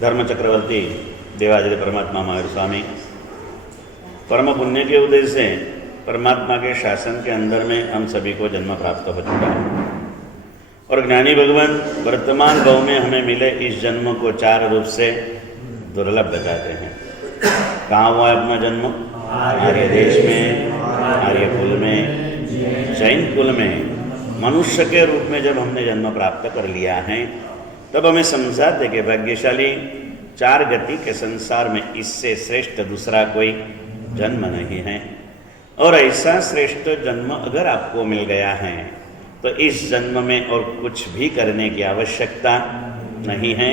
धर्म चक्रवर्ती देवादिदेव परमात्मा महावीर स्वामी परम पुण्य के उदय से परमात्मा के शासन के अंदर में हम सभी को जन्म प्राप्त हो चुका है और ज्ञानी भगवान वर्तमान भाव में हमें मिले इस जन्म को चार रूप से दुर्लभ बताते हैं। कहाँ हुआ है अपना जन्म? आर्य देश में, आर्य कुल में, जैन कुल में मनुष्य के रूप में जब हमने जन्म प्राप्त कर लिया है तब हमें समझाते कि भाग्यशाली चार गति के संसार में इससे श्रेष्ठ दूसरा कोई जन्म नहीं है और ऐसा श्रेष्ठ जन्म अगर आपको मिल गया है तो इस जन्म में और कुछ भी करने की आवश्यकता नहीं है।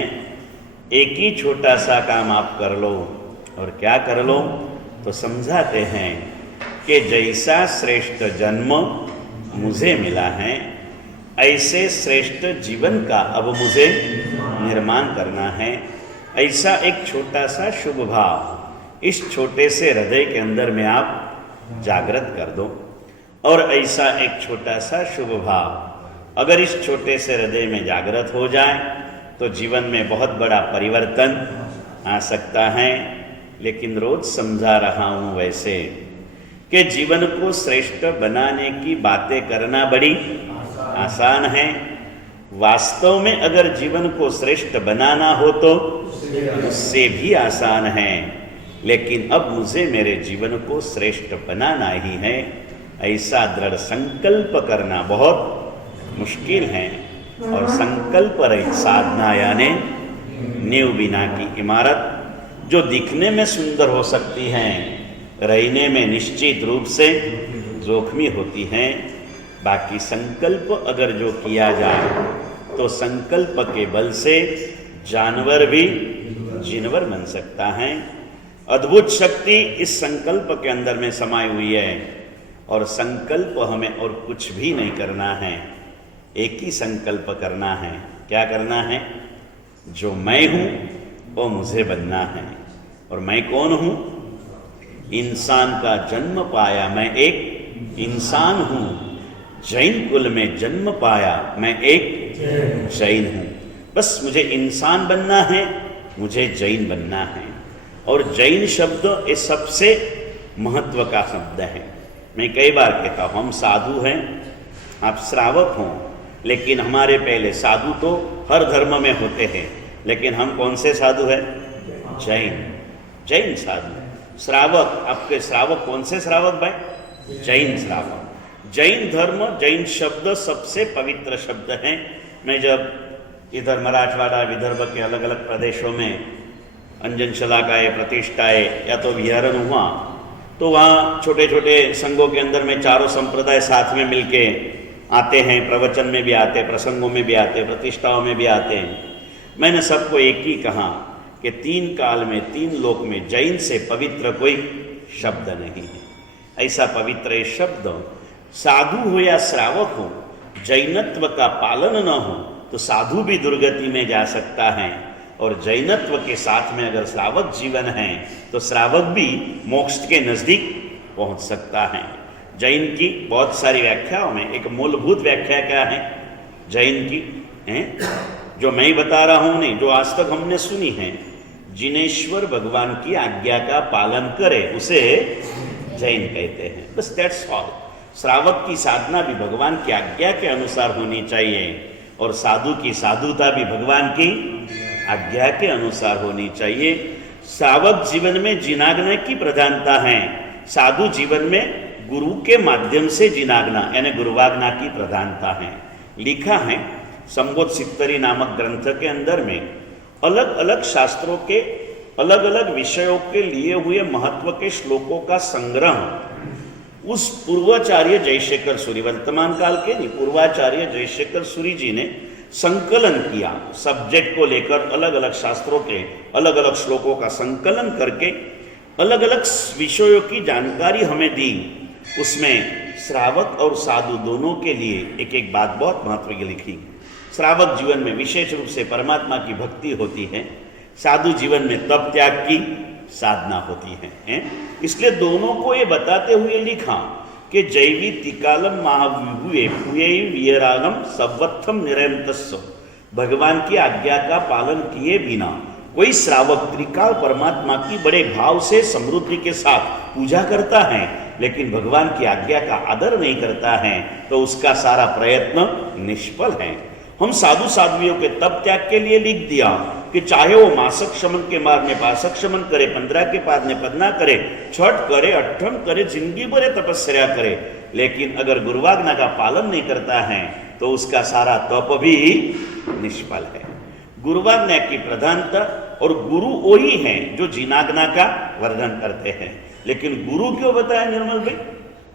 एक ही छोटा सा काम आप कर लो और क्या कर लो तो समझाते हैं कि जैसा श्रेष्ठ जन्म मुझे मिला है ऐसे श्रेष्ठ जीवन का अब मुझे निर्माण करना है। ऐसा एक छोटा सा शुभ भाव इस छोटे से हृदय के अंदर में आप जागृत कर दो और ऐसा एक छोटा सा शुभ भाव अगर इस छोटे से हृदय में जागृत हो जाए तो जीवन में बहुत बड़ा परिवर्तन आ सकता है। लेकिन रोज समझा रहा हूँ वैसे कि जीवन को श्रेष्ठ बनाने की बातें करना बड़ी आसान है, वास्तव में अगर जीवन को श्रेष्ठ बनाना हो तो उससे भी आसान है। लेकिन अब मुझे मेरे जीवन को श्रेष्ठ बनाना ही है ऐसा दृढ़ संकल्प करना बहुत मुश्किल है और संकल्प रहित साधना यानी नींव बिना की इमारत जो दिखने में सुंदर हो सकती है रहने में निश्चित रूप से जोखमी होती है। बाकी संकल्प अगर जो किया जाए तो संकल्प के बल से जानवर भी जिनवर बन सकता है। अद्भुत शक्ति इस संकल्प के अंदर में समाई हुई है और संकल्प हमें और कुछ भी नहीं करना है, एक ही संकल्प करना है। क्या करना है? जो मैं हूँ वो मुझे बनना है। और मैं कौन हूँ? इंसान का जन्म पाया मैं एक इंसान हूँ, जैन कुल में जन्म पाया मैं एक जैन हूँ। बस मुझे इंसान बनना है, मुझे जैन बनना है। और जैन शब्द ये सबसे महत्व का शब्द है। मैं कई बार कहता हूँ हम साधु हैं, आप श्रावक हों, लेकिन हमारे पहले साधु तो हर धर्म में होते हैं, लेकिन हम कौन से साधु हैं? जैन साधु। श्रावक, आपके श्रावक कौन से श्रावक भाई? जैन श्रावक। जैन धर्म, जैन शब्द सबसे पवित्र शब्द है। मैं जब इधर मराठवाड़ा विदर्भ के अलग अलग प्रदेशों में अंजन शलाकाएँ प्रतिष्ठाएँ या तो विहरण हुआ तो वहाँ छोटे छोटे संघों के अंदर में चारों संप्रदाय साथ में मिलके आते हैं, प्रवचन में भी आते, प्रसंगों में भी आते, प्रतिष्ठाओं में भी आते हैं। मैंने सबको एक ही कहा कि तीन काल में तीन लोक में जैन से पवित्र कोई शब्द नहीं है। ऐसा पवित्र शब्द साधु हो या श्रावक हो, जैनत्व का पालन न हो तो साधु भी दुर्गति में जा सकता है और जैनत्व के साथ में अगर श्रावक जीवन है तो श्रावक भी मोक्ष के नज़दीक पहुंच सकता है। जैन की बहुत सारी व्याख्याओं में एक मूलभूत व्याख्या क्या है जैन की है, जो मैं बता रहा हूँ नहीं, जो आज तक हमने सुनी है। जिनेश्वर भगवान की आज्ञा का पालन करे उसे जैन कहते हैं। बस दैट्स ऑल। श्रावक की साधना भी भगवान की आज्ञा के अनुसार होनी चाहिए और साधु की साधुता भी भगवान की आज्ञा के अनुसार होनी चाहिए। श्रावक जीवन में जिनागना की प्रधानता है, साधु जीवन में गुरु के माध्यम से जिनागना यानी गुरुवाग्ना की प्रधानता है। लिखा है संबोध सित्तरी नामक ग्रंथ के अंदर में अलग अलग शास्त्रों के अलग अलग विषयों के लिए हुए महत्व के श्लोकों का संग्रह उस पूर्वाचार्य जयशेखर सूरी, वर्तमान काल के नहीं, पूर्वाचार्य जयशेखर सूरी जी ने संकलन किया। सब्जेक्ट को लेकर अलग अलग शास्त्रों के अलग अलग श्लोकों का संकलन करके अलग अलग विषयों की जानकारी हमें दी। उसमें श्रावक और साधु दोनों के लिए एक एक बात बहुत महत्व की लिखी। श्रावक जीवन में विशेष रूप से परमात्मा की भक्ति होती है, साधु जीवन में तप त्याग की साधना होती है। इसलिए दोनों को ये बताते हुए लिखा कि जैवी तिकालम महाविभुए पुये वियरागम सवत्थम निरंतस्व। भगवान की आज्ञा का पालन किए बिना वही श्रावक त्रिकाल परमात्मा की बड़े भाव से समृद्धि के साथ पूजा करता है, लेकिन भगवान की आज्ञा का आदर नहीं करता है, तो उसका सारा प्रयत्न निष्फल है। हम साधु साध्वियों के तप त्याग के लिए लिख दिया कि चाहे वो मासक शमन के मार्ग में पासक शमन करे, 15 के पाद में पदना करे, छठ करे, अट्ठम करे, जिंदगी भरे तपस्या करे, लेकिन अगर गुरुवाज्ञा का पालन नहीं करता है तो उसका सारा तप भी निष्फल है। गुरुवाज्ञा की प्रधानता, और गुरु वही हैं जो जिनाज्ञा का वर्णन करते हैं। लेकिन गुरु क्यों बताया निर्मल भाई?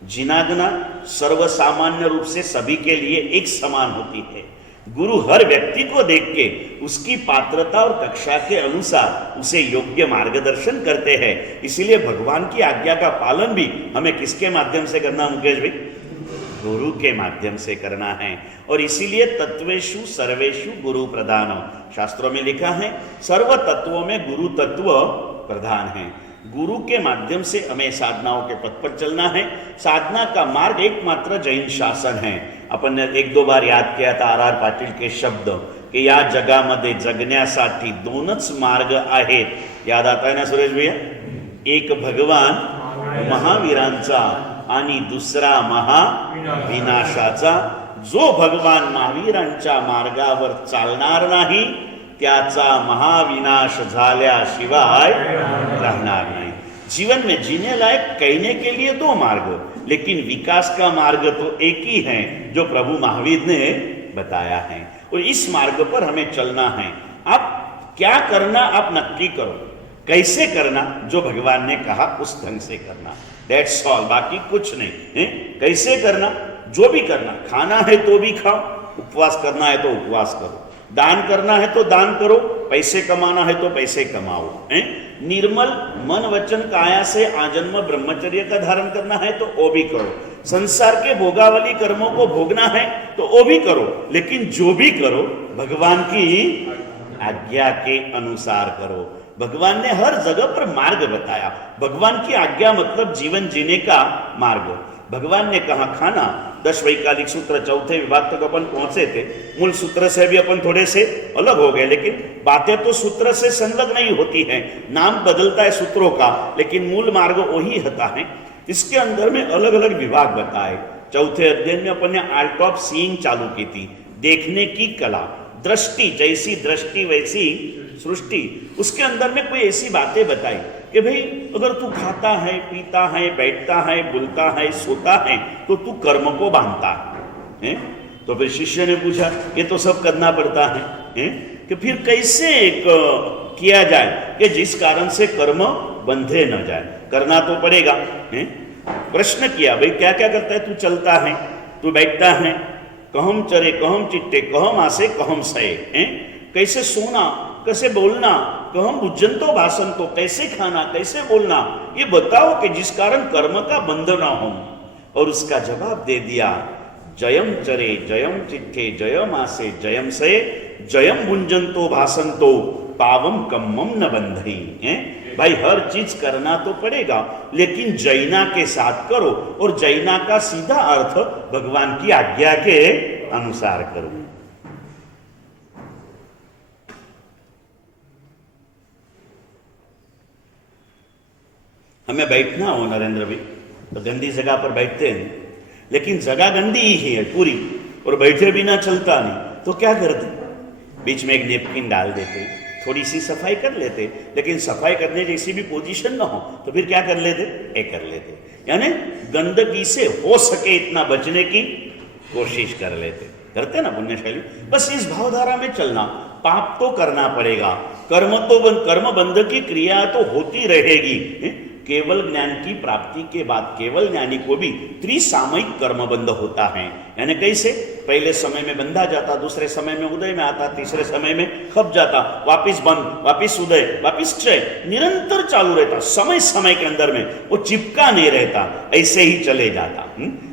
जिनाज्ञा सर्वसामान्य रूप से सभी के लिए एक समान होती है। गुरु हर व्यक्ति को देख के उसकी पात्रता और कक्षा के अनुसार उसे योग्य मार्गदर्शन करते हैं। इसीलिए भगवान की आज्ञा का पालन भी हमें किसके माध्यम से करना मुकेश भाई? गुरु के माध्यम से करना है। और इसीलिए तत्वेषु सर्वेषु गुरु प्रधान, शास्त्रों में लिखा है सर्व तत्वों में गुरु तत्व प्रधान है। गुरु के माध्यम से हमें साधनाओं के पथ पर चलना है। साधना का मार्ग एकमात्र जैन शासन है। अपन ने 1-2 बार याद किया था R.R. पाटील के शब्द कि या जगामध्ये जगण्यासाठी 2च मार्ग आहेत। याद आता है ना सुरेश भैया? एक भगवान महावीरांचा आणि दुसरा महाविनाशाचा। जो भगवान महावीरांच्या मार्गावर चालणार नाही त्याचा महाविनाश झाल्याशिवाय रहना नहीं। जीवन में जीने लायक कहने के लिए 2 मार्ग, लेकिन विकास का मार्ग तो एक ही है जो प्रभु महावीर ने बताया है, और इस मार्ग पर हमें चलना है। आप क्या करना आप नक्की करो, कैसे करना जो भगवान ने कहा उस ढंग से करना, दैट्स ऑल, बाकी कुछ नहीं है। कैसे करना, जो भी करना, खाना है तो भी खाओ, उपवास करना है तो उपवास करो, दान करना है तो दान करो, पैसे कमाना है तो पैसे कमाओ, निर्मल मन वचन काया से आजन्म ब्रह्मचर्य का धारण करना है तो वो भी करो, संसार के भोगावली कर्मों को भोगना है तो वो भी करो, लेकिन जो भी करो भगवान की आज्ञा के अनुसार करो। भगवान ने हर जगह पर मार्ग बताया। भगवान की आज्ञा मतलब जीवन जीने का मार्ग। भगवान ने कहा खाना, 10 वैकालिक सूत्र 4थे विभाग तक अपन पहुंचे थे। मूल सूत्र से भी अपन थोड़े से अलग हो गए, लेकिन बातें तो सूत्र से संलग्न नहीं होती हैं। नाम बदलता है सूत्रों का, लेकिन मूल मार्ग वही होता है। इसके अंदर में अलग अलग विभाग बताए। 4थे अध्ययन में अपन ने आर्ट ऑफ सीइंग चालू की थी, देखने की कला, दृष्टि, जैसी दृष्टि वैसी सृष्टि। उसके अंदर में कोई ऐसी बातें बताई कि भाई अगर तू खाता है, पीता है, बैठता है, बोलता है, सोता है तो तू कर्म को बांधता है? तो फिर शिष्य ने पूछा ये तो सब करना पड़ता है, कि फिर कैसे किया जाए कि जिस कारण से कर्म बंधे न जाए? करना तो पड़ेगा। प्रश्न किया भाई क्या क्या करता है? तू चलता है, तू बैठता है, कहम चरे कहम चिट्टे कहम आसे कहम सए, कैसे सोना, कैसे बोलना, कहम भुजन तो भाषण तो, कैसे खाना, कैसे बोलना, ये बताओ कि जिस कारण कर्म का बंध ना हो। और उसका जवाब दे दिया जयम चरे जयम चिट्ठे जयम आसे जयम सए जयम भुंजन तो भाषण तो पावम कम्मम न बंधई। भाई हर चीज करना तो पड़ेगा, लेकिन जैना के साथ करो, और जैना का सीधा अर्थ भगवान की आज्ञा के अनुसार करो। हमें बैठना हो नरेंद्र भाई तो गंदी जगह पर बैठते हैं, लेकिन जगह गंदी ही है पूरी, और बैठे बिना चलता नहीं, तो क्या करते? बीच में एक नेपकिन डाल देते, थोड़ी सी सफाई कर लेते, लेकिन सफाई करने जैसी भी पोजीशन ना हो तो फिर क्या कर लेते? कर लेते, यानी गंदगी से हो सके इतना बचने की कोशिश कर लेते। करते ना पुण्यशाली? बस इस भावधारा में चलना। पाप तो करना पड़ेगा, कर्म बंध की क्रिया तो होती रहेगी। केवल ज्ञान की प्राप्ति के बाद केवल ज्ञानी को भी त्रिसामयिक कर्मबंध होता है। यानी कैसे? पहले समय में बंधा जाता, दूसरे समय में उदय में आता, तीसरे समय में खप जाता, वापिस बंद, वापिस उदय, वापिस क्षय, निरंतर चालू रहता। समय समय के अंदर में वो चिपका नहीं रहता, ऐसे ही चले जाता।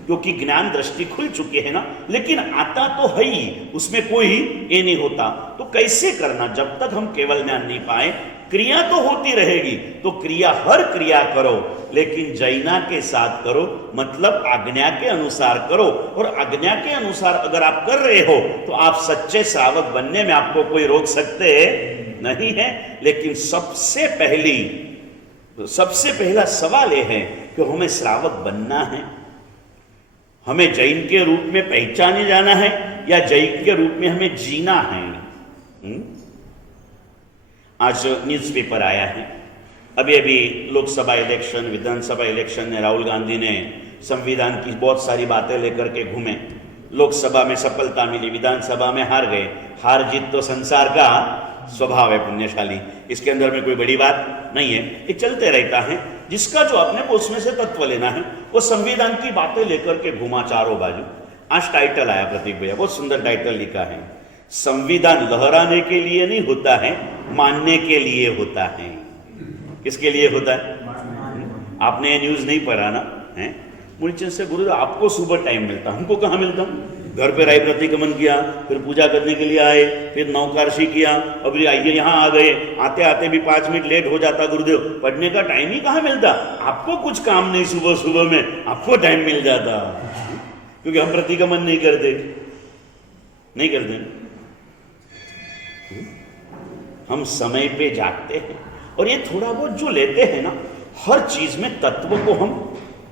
क्योंकि ज्ञान दृष्टि खुल चुकी है ना, लेकिन आता तो है ही, उसमें कोई ये नहीं होता। तो कैसे करना? जब तक हम केवल ज्ञान नहीं पाए, क्रिया तो होती रहेगी, तो क्रिया हर क्रिया करो, लेकिन जैना के साथ करो, मतलब आज्ञा के अनुसार करो। और आज्ञा के अनुसार अगर आप कर रहे हो तो आप सच्चे श्रावक बनने में आपको कोई रोक सकते नहीं है, लेकिन सबसे पहला सवाल यह है कि हमें श्रावक बनना है, हमें जैन के रूप में पहचाने जाना है या जैन के रूप में हमें जीना है। आज न्यूज़पेपर आया है, अभी लोकसभा इलेक्शन, विधानसभा इलेक्शन में राहुल गांधी ने संविधान की बहुत सारी बातें लेकर के घूमे, लोकसभा में सफलता मिली, विधानसभा में हार गए। हार जीत तो संसार का स्वभाव है पुण्यशाली, इसके अंदर में कोई बड़ी बात नहीं है, ये चलते रहता है। जिसका जो अपने को उसमें से तत्व लेना है वो संविधान की बातें लेकर के घुमा चारों बाजू। आज टाइटल आया प्रतीक भैया, बहुत सुंदर टाइटल लिखा है, संविधान लहराने के लिए नहीं होता है, मानने के लिए होता है। किसके लिए होता है? आपने ये न्यूज नहीं पढ़ा ना है? मूलचंद से गुरु आपको सुबह टाइम मिलता, हमको कहाँ मिलता? घर पे राय प्रतिगमन किया, फिर पूजा करने के लिए आए, फिर नौकारशी किया, अभी आइए यहाँ आ गए, आते आते भी 5 मिनट लेट हो जाता गुरुदेव, पढ़ने का टाइम ही कहाँ मिलता? आपको कुछ काम नहीं, सुबह सुबह में आपको टाइम मिल जाता, क्योंकि हम प्रतिगमन नहीं करते। हम समय पे जागते हैं और ये थोड़ा बहुत जो लेते हैं ना, हर चीज में तत्व को हम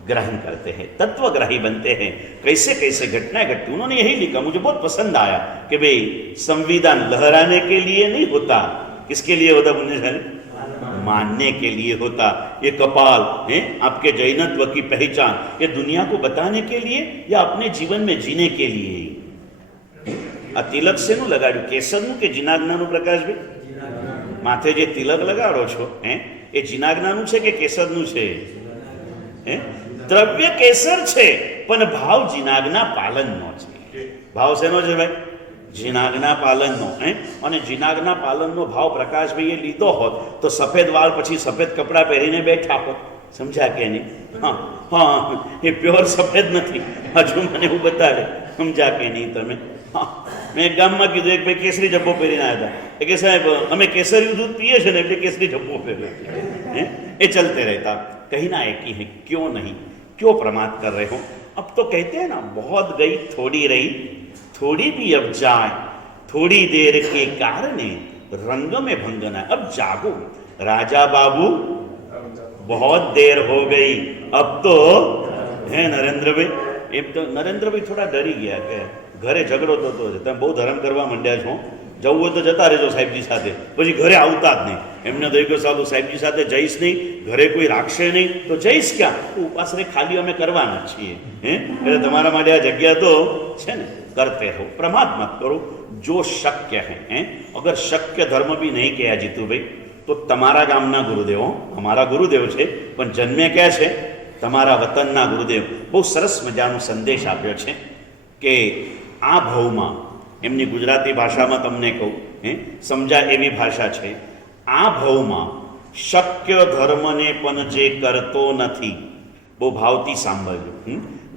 ग्रहण करते हैं, तत्वग्राही बनते हैं। कैसे कैसे घटनाएं घटती, उन्होंने यही लिखा, मुझे बहुत पसंद आया कि भाई संविधान लहराने के लिए नहीं होता, किसके लिए होता? मानने के लिए होता। ये कपाल है आपके जैनत्व की पहचान, ये दुनिया को बताने के लिए या अपने जीवन में जीने के लिए? तिलक से नु लगाड़ू, केसर नु के जीनाग्नानु प्रकाश भाई माथे जे तिलक लगाड़ो छो એ જીનાગ્નાનું છે કે કેસરનું છે? દ્રવ્ય કેસર છે પણ ભાવ જીનાગ્ના પાલનનો છે। ભાવ શેનો છે ભાઈ? જીનાગ્ના પાલનનો। અને જીનાગ્ના પાલનનો ભાવ પ્રકાશભાઈએ લીધો હોત તો સફેદ વાળ પછી સફેદ કપડાં પહેરીને બેઠા હોત। સમજ્યા કે નહીં? હા, એ પ્યોર સફેદ નથી, હજુ મને એવું બતાવે। સમજ્યા કે નહીં તમે? मैं एक गाम में कीधु, एक भाई केसरी जब्बो पहरीने आया था, एक साहेब अमे केसरी दूध पीए छे ने એટલે केसरी जब्बो पहरे हैं। ये चलते रहता, कहीं ना एक ही है, क्यों नहीं, क्यों प्रमाद कर रहे हो? अब तो कहते हैं ना, बहुत गई थोड़ी रही, थोड़ी भी अब जाए, थोड़ी देर के कारण रंग में भंगना। अब जागो राजा बाबू, बहुत देर हो गई, अब तो है नरेंद्र भाई। एक तो नरेंद्र भाई थोड़ा डरी गया कि घरे झगड़ो तो તમે બહુ ધર્મ કરવા માંડ્યા છો, જવું હોય તો જતા રહેજો સાહેબજી સાથે, પછી ઘરે આવતા જ નહીં। એમને તો કહ્યું સાહેબ સાહેબજી સાથે જઈશ નહીં, ઘરે કોઈ રાખશે નહીં તો જઈશ ક્યાં? તો ઉપાસ રે ખાલી અમે કરવાના છીએ, એટલે તમારા માટે આ જગ્યા તો છે ને, કરતે રહો, પ્રમાદ મત કરો જો શક્ય है। अगर शक्य धर्म भी नहीं किया जीतू भाई तो તમારા ગામના ગુરુદેવો અમારા ગુરુદેવ છે, પણ જન્મે ક્યાં છે? તમારા વતનના ગુરુદેવ। બહુ સરસ મજાનો સંદેશ આપ્યો છે કે આ ભાવમાં, એમની ગુજરાતી ભાષામાં તમને કહું, સમજા એવી ભાષા છે, આ ભાવમાં શક્ય ધર્મને પણ જે કરતો નથી, બહુ ભાવથી સાંભળજો।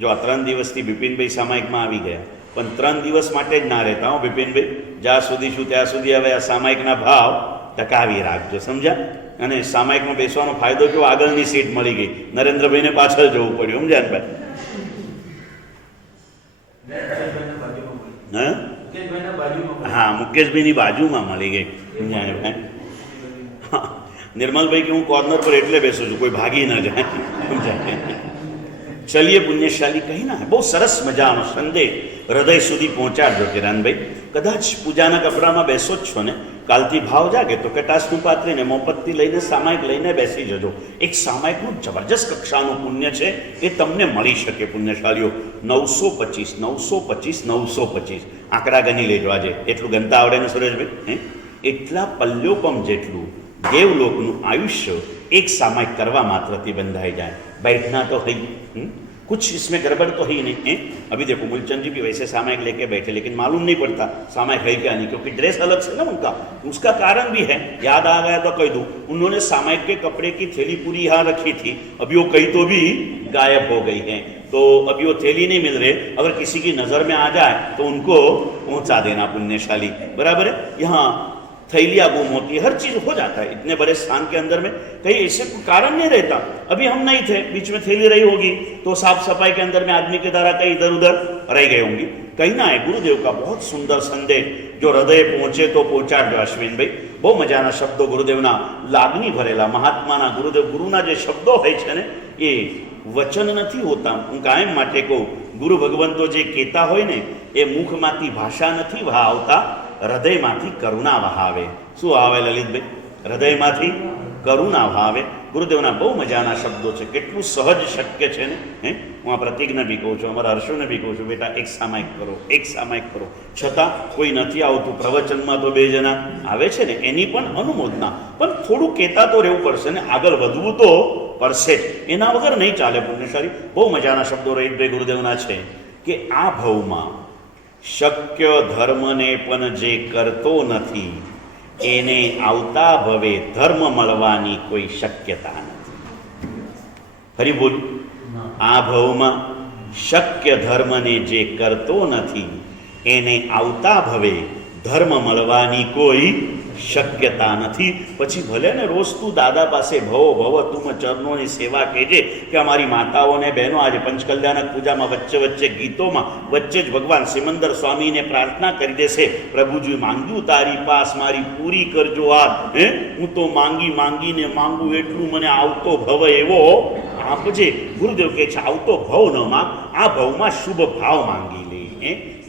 જો આ 3 દિવસથી બિપિનભાઈ સામાયિકમાં આવી ગયા, પણ 3 દિવસ માટે જ ના રહેતા હો બિપિનભાઈ, જ્યાં સુધી છું ત્યાં સુધી હવે આ સામાયિકના ભાવ ટકાવી રાખજો, સમજ્યા? અને સામાયિકમાં બેસવાનો ફાયદો કેવો, આગળની સીટ મળી ગઈ, નરેન્દ્રભાઈને પાછળ જવું પડ્યું, સમજ્યા ને ભાઈ? हाँ, मुकेश भाई बाजू में मળી गई। निर्मल भाई कि हूँ कॉर्नर पर एटले बेसू छू, कोई भागी न जाए। चलिए पुण्यशाली, कहीं ना बहुत सरस मजानो संदेश हृदय सुधी पहोंचाडजो किरण भाई। कदाच पूजाना कपड़ा में बेसो ज छो ने, कालथी भाव जागे तो कटासनु पात्री ने मोमबत्ती लईने सामायिक लईने बेसी जजो। एक सामायिकनुं जबरदस्त कक्षानुं पुण्य छे, ए तमने मळी शके पुण्यशालीओ। 925 925 925 आंकड़ा गणी लेजो। आजे एटलुं गणता आवडे ने सुरेशभाई? एटला पल्योपम जेटलुं देवलोकनुं आयुष्य एक सामायिक करवा मात्रथी बंधाई जाए। बैठना तो है, कुछ इसमें गड़बड़ तो है ही नहीं। अभी देखो मूलचंद जी भी वैसे सामायिक लेके बैठे, लेकिन मालूम नहीं पड़ता सामायिक है क्या नहीं, क्योंकि ड्रेस अलग से ना उनका, उसका कारण भी है, याद आ गया तो कह दूं। उन्होंने सामायिक के कपड़े की थैली पूरी यहाँ रखी थी, अभी वो कहीं तो भी गायब हो गई है, तो अभी वो थैली नहीं मिल रही। अगर किसी की नज़र में आ जाए तो उनको पहुँचा देना पुण्यशाली, बराबर है? यहाँ थैलियाँ गुम होती है, हर चीज़ हो जाता है इतने बड़े स्थान के अंदर में, कहीं ऐसे कारण नहीं रहता। अभी हम नहीं थे, बीच में थैली रही होगी तो साफ सफाई के अंदर में आदमी की तरह कहीं इधर उधर रह गई होंगी, कहना है गुरुदेव का बहुत सुंदर संदेश जो हृदय पहुंचे तो पહોંચાડજો अश्विन भाई। बहु मजाना शब्दों गुरुदेवना लागनी भरेला महात्माना गुरुदेव गुरुना जे शब्दों है छे ने ए वचन नहीं होता। हूँ कायम माटे कहूँ गुरु भगवंतो जे कहता होय ने ए मुखमांथी भाषा नहीं वहावता, हृदयमांथी करुणा वहावे। शुं आवे ललितभाई? हृदयमांथी करुणा भावे। गुरुदेवना बहु मजाना शब्दों है, केटलू सहज शक्य है ने। हूँ आ प्रतीकने भी कहूँ छूँ, अमरा हर्षोने भी कहूँ छूँ, बेटा एक सामायिक करो, एक सामायिक करो, छतां कोई नहीं आवतुं। प्रवचन में तो बे जना आवे छे ने एनी पण अनुमोदना, पण थोड़ुं कहेता तो रहेवुं पड़शे ने, आगळ वधवुं तो पड़शे ज, एना वगर नहीं चाले। पुण्यशाली बहु मजाना शब्दों रोहितभाई गुरुदेवना छे के आ भवमां शक्य धर्मने पण जे करतो नथी एने आवता भवे धर्म मळवानी कोई शक्यता नहीं। फरी बोल, आ भवमां शक्य धर्मने जे करतो नथी एने आवता भवे धर्म मळवानी कोई शक्यता नहीं। पछी भले ने रोज तू दादा पासे भव भव तुम चरणों की सेवा कहेजे कि अमारी माताओं ने बहनों आज पंचकल्याणक पूजा में वच्चे वच्चे गीतों में वच्चे ज भगवान सिमंदर स्वामी ने प्रार्थना करी देसे, प्रभुजी मांग्यू तारी पास मारी पूरी करजो आज। हूँ तो मांगी मांगी ने मांगू एटलू मने आवतो भव एवो आपजे। गुरुदेव कहे छे आवतो भव न मांग, आ भव में शुभ भाव मांगी ले।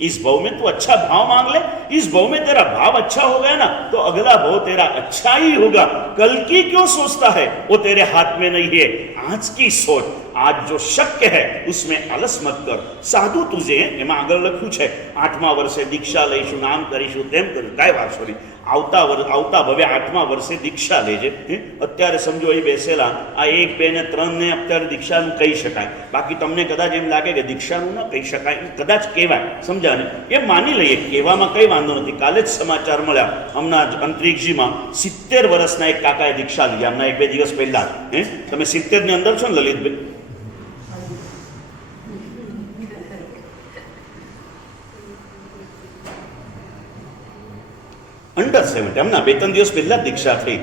इस भव में तू अच्छा भाव मांग ले, इस भव में तेरा भाव अच्छा हो गया ना तो अगला भव तेरा अच्छा ही होगा। कल की क्यों सोचता है, वो तेरे हाथ में नहीं है, आज की सोच। आज जो शक्य है उसमें आलस मत कर। साधु तुझे एम आग लख्यू है 8मा वर्षे दीक्षा लईशु, नाम करीशु, तेम कर काय वात छोड़ी। आवता भवे 8मा वर्षे दीक्षा लेजे। अत्यारे समझो ए बेसेला आ 1, 2 ने 3 ने अत्यारे दीक्षानुं कही शकाय, बाकी तमने कदाच एम लागे के दीक्षानुं न कही शकाय, कदाच कहेवाय, समझा ने? ए मानी लईए, कहेवामां कई वांधो नथी। काले ज समाचार मळ्या हमना अंतरिक्षजीमां 70 वर्षना एक काकाए दीक्षा लीधी, हमना 1-2 दिवस पहेला। तमे 70 ની અંદર છો ને લલિતભાઈ? अंडर 70 हमना 2-3 दिवस पहला दीक्षा थी।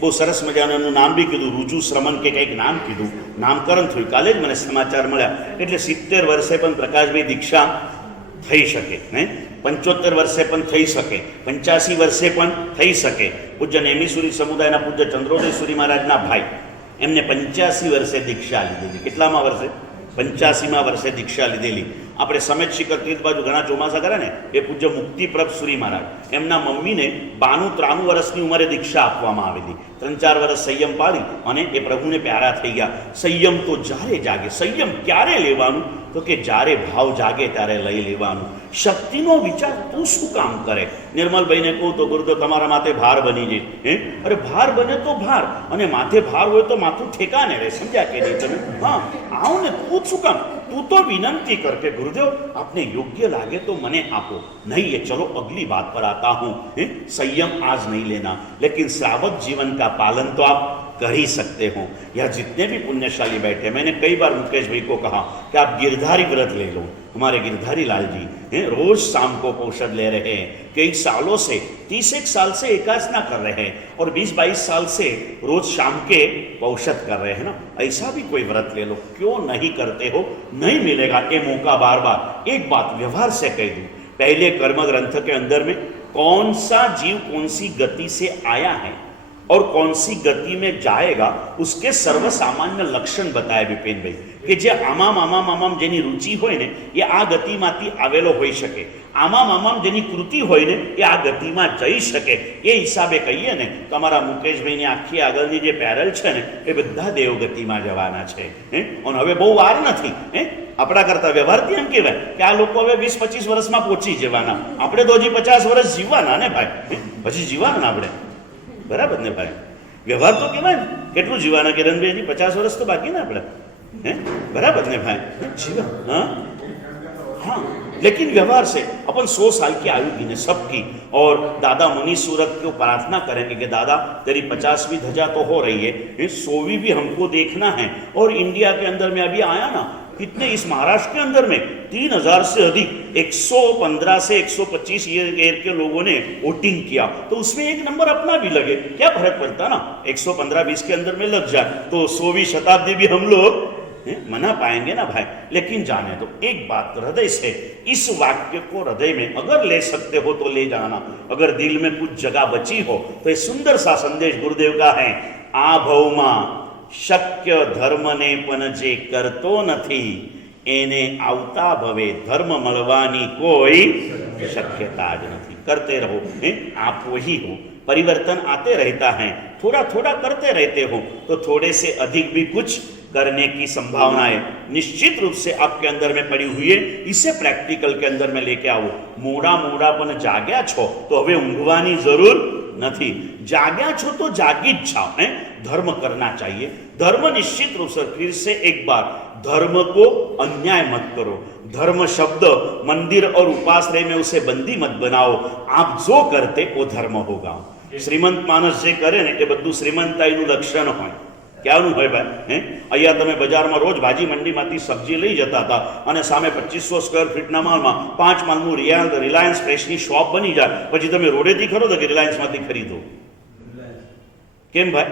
बहुत सरस मजाનું નામ भी कीधुं, रुजु श्रमण के કંઈક नाम कीधुं, नामकरण थयुं। काले ज मने समाचार मळ्या। एटले 70 वर्षे पण प्रकाशभाई दीक्षा थई शके, 75 वर्षे पण थई शके, 85 वर्षे पण थई शके। पूज्य नेमीसुरी समुदायना पूज्य चंद्रोदयसुरी महाराजना भाई एमने 85 वर्षे दीक्षा लीधेली। કેટલામાં વર્ષે? 85મા વર્ષે દીક્ષા લીધેલી। આપણે સમેત શિખર તીર્થ બાજુ ઘણા ચોમાસા કરે ને એ પૂજ્ય મુક્તિપ્રભ સુરી મહારાજ એમના મમ્મીને 92-93 વર્ષની ઉંમરે દીક્ષા આપવામાં આવેલી। 3-4 વર્ષ સંયમ પાળી અને એ પ્રભુને પ્યારા થઈ ગયા। સંયમ તો જ્યારે જાગે, સંયમ ક્યારે લેવાનું તો કે જ્યારે ભાવ જાગે ત્યારે લઈ લેવાનું। શક્તિનો વિચાર તું શું કામ કરે? નિર્મલભાઈને કહું તો ગુરુદેવ તમારા માથે ભાર બની જાય। અરે ભાર બને તો ભાર, અને માથે ભાર હોય તો માથું ઠેકાને રહે, સમજ્યા કે નહીં તમે? हाँ आओ ने, तू શું કામ? तू तो विनंती करके गुरुदेव आपने योग्य लागे तो मने आपो, नहीं ये चलो अगली बात पर आता हूं। संयम आज नहीं लेना, लेकिन श्रावक जीवन का पालन तो आप कर ही सकते हो। या जितने भी पुण्यशाली बैठे, मैंने कई बार मुकेश भाई को कहा कि आप गिरधारी व्रत ले लो। हमारे गिरधारी लाल जी रोज शाम को औषध ले रहे हैं, कई सालों से 30-1 साल से एकादशा कर रहे हैं और 20-22 साल से रोज शाम के औषध कर रहे हैं ना। ऐसा भी कोई व्रत ले लो, क्यों नहीं करते हो? नहीं मिलेगा ये मौका बार बार। एक बात व्यवहार से कह दूं, पहले कर्म ग्रंथ के अंदर में कौन सा जीव कौन सी गति से आया है और कौन सी गति में जाएगा उसके सर्वसामान्य लक्षण बताए विपिन भाई कि जे आमाम आमाम आमाम जेनी रुचि होय ने ये आ गतिमांथी आवेलो होई शके, आमाम आमाम जेनी कृति होय ने ये आ गतिमां जई शके। ए हिसाबे कहीए ने तो अमारा मुकेशभाईनी आखी आगळनी जे पेरल छे ने ए बधा देवगतिमां जवाना छे। अने हवे बहु वार नथी। अपना करता व्यवहारथी एम कहेवाय के आ लोको हवे 20-25 वर्षमां पहोंची जवाना, आपणे तो हजी 50 वर्ष जीववाना ने भाई, हजी जीववाना आपणे, बराबर ने भाई? व्यवहार तो कहवाय ने केटलू जीववाना किरणभाई, हजी 50 वर्ष तो बाकी ने आपणे, बराबर ने भाई? जीवन हाँ, लेकिन व्यवहार से अपन 100 साल की आयु गिने सबकी। और दादा मुनि सूरत को प्रार्थना करेंगे कि दादा तेरी 50वीं धजा तो हो रही है, 100वीं भी हमको देखना है। और इंडिया के अंदर में अभी आया ना, कितने इस महाराष्ट्र के अंदर में 3000 से अधिक 115 से 125 ईयर के लोगों ने वोटिंग किया, तो उसमें एक नंबर अपना भी लगे, क्या फर्क पड़ता ना? 115-20 के अंदर में लग जाए तो 100वीं शताब्दी भी हम लोग मना पाएंगे ना भाई, लेकिन जाने दो। एक बात हृदय से इस वाक्य को हृदय में अगर ले सकते हो तो ले जाना, अगर दिल में कुछ जगह बची हो तो ये सुंदर सा संदेश गुरुदेव का है। आ भवमा शक्य धर्म ने पण जे करतो નથી એને આવતા ભવે ધર્મ મળવાની કોઈ शक्यता જ નથી। करते रहो, आप वही हो, परिवर्तन आते रहता है, थोड़ा थोड़ा करते रहते हो तो थोड़े से अधिक भी कुछ करने की संभावनाएं निश्चित रूप से आपके अंदर में पड़ी हुई है। इसे प्रैक्टिकल के अंदर में लेके आओ। मोड़ा मोड़ापन जाग्या छो तो हवे ઊંઘવાની જરૂર નથી, जाग्या छो तो जागी જ जाओ, धर्म करना चाहिए। धर्म निश्चित रूप से, फिर से एक बार, धर्म को अन्याय मत करो। धर्म शब्द मंदिर और उपाश्रय में उसे बंदी मत बनाओ। आप जो करते वो धर्म होगा। श्रीमंत मानस जे करे ने ए बधुं श्रीमंताईनुं लक्षण होय। क्यानुं होय भाई? अहींया तमे बजारमां रोज भाजी मंडीमांथी सब्जी लई जता हता अने सामे 2500 स्क्वेर फीटना मालमां 5 मालनुं रिलायंस फ्रेशनी शॉप बनी जाय, पछी तमे रोडेथी खरो तो के रिलायंसमांथी खरीदो। केम भाई?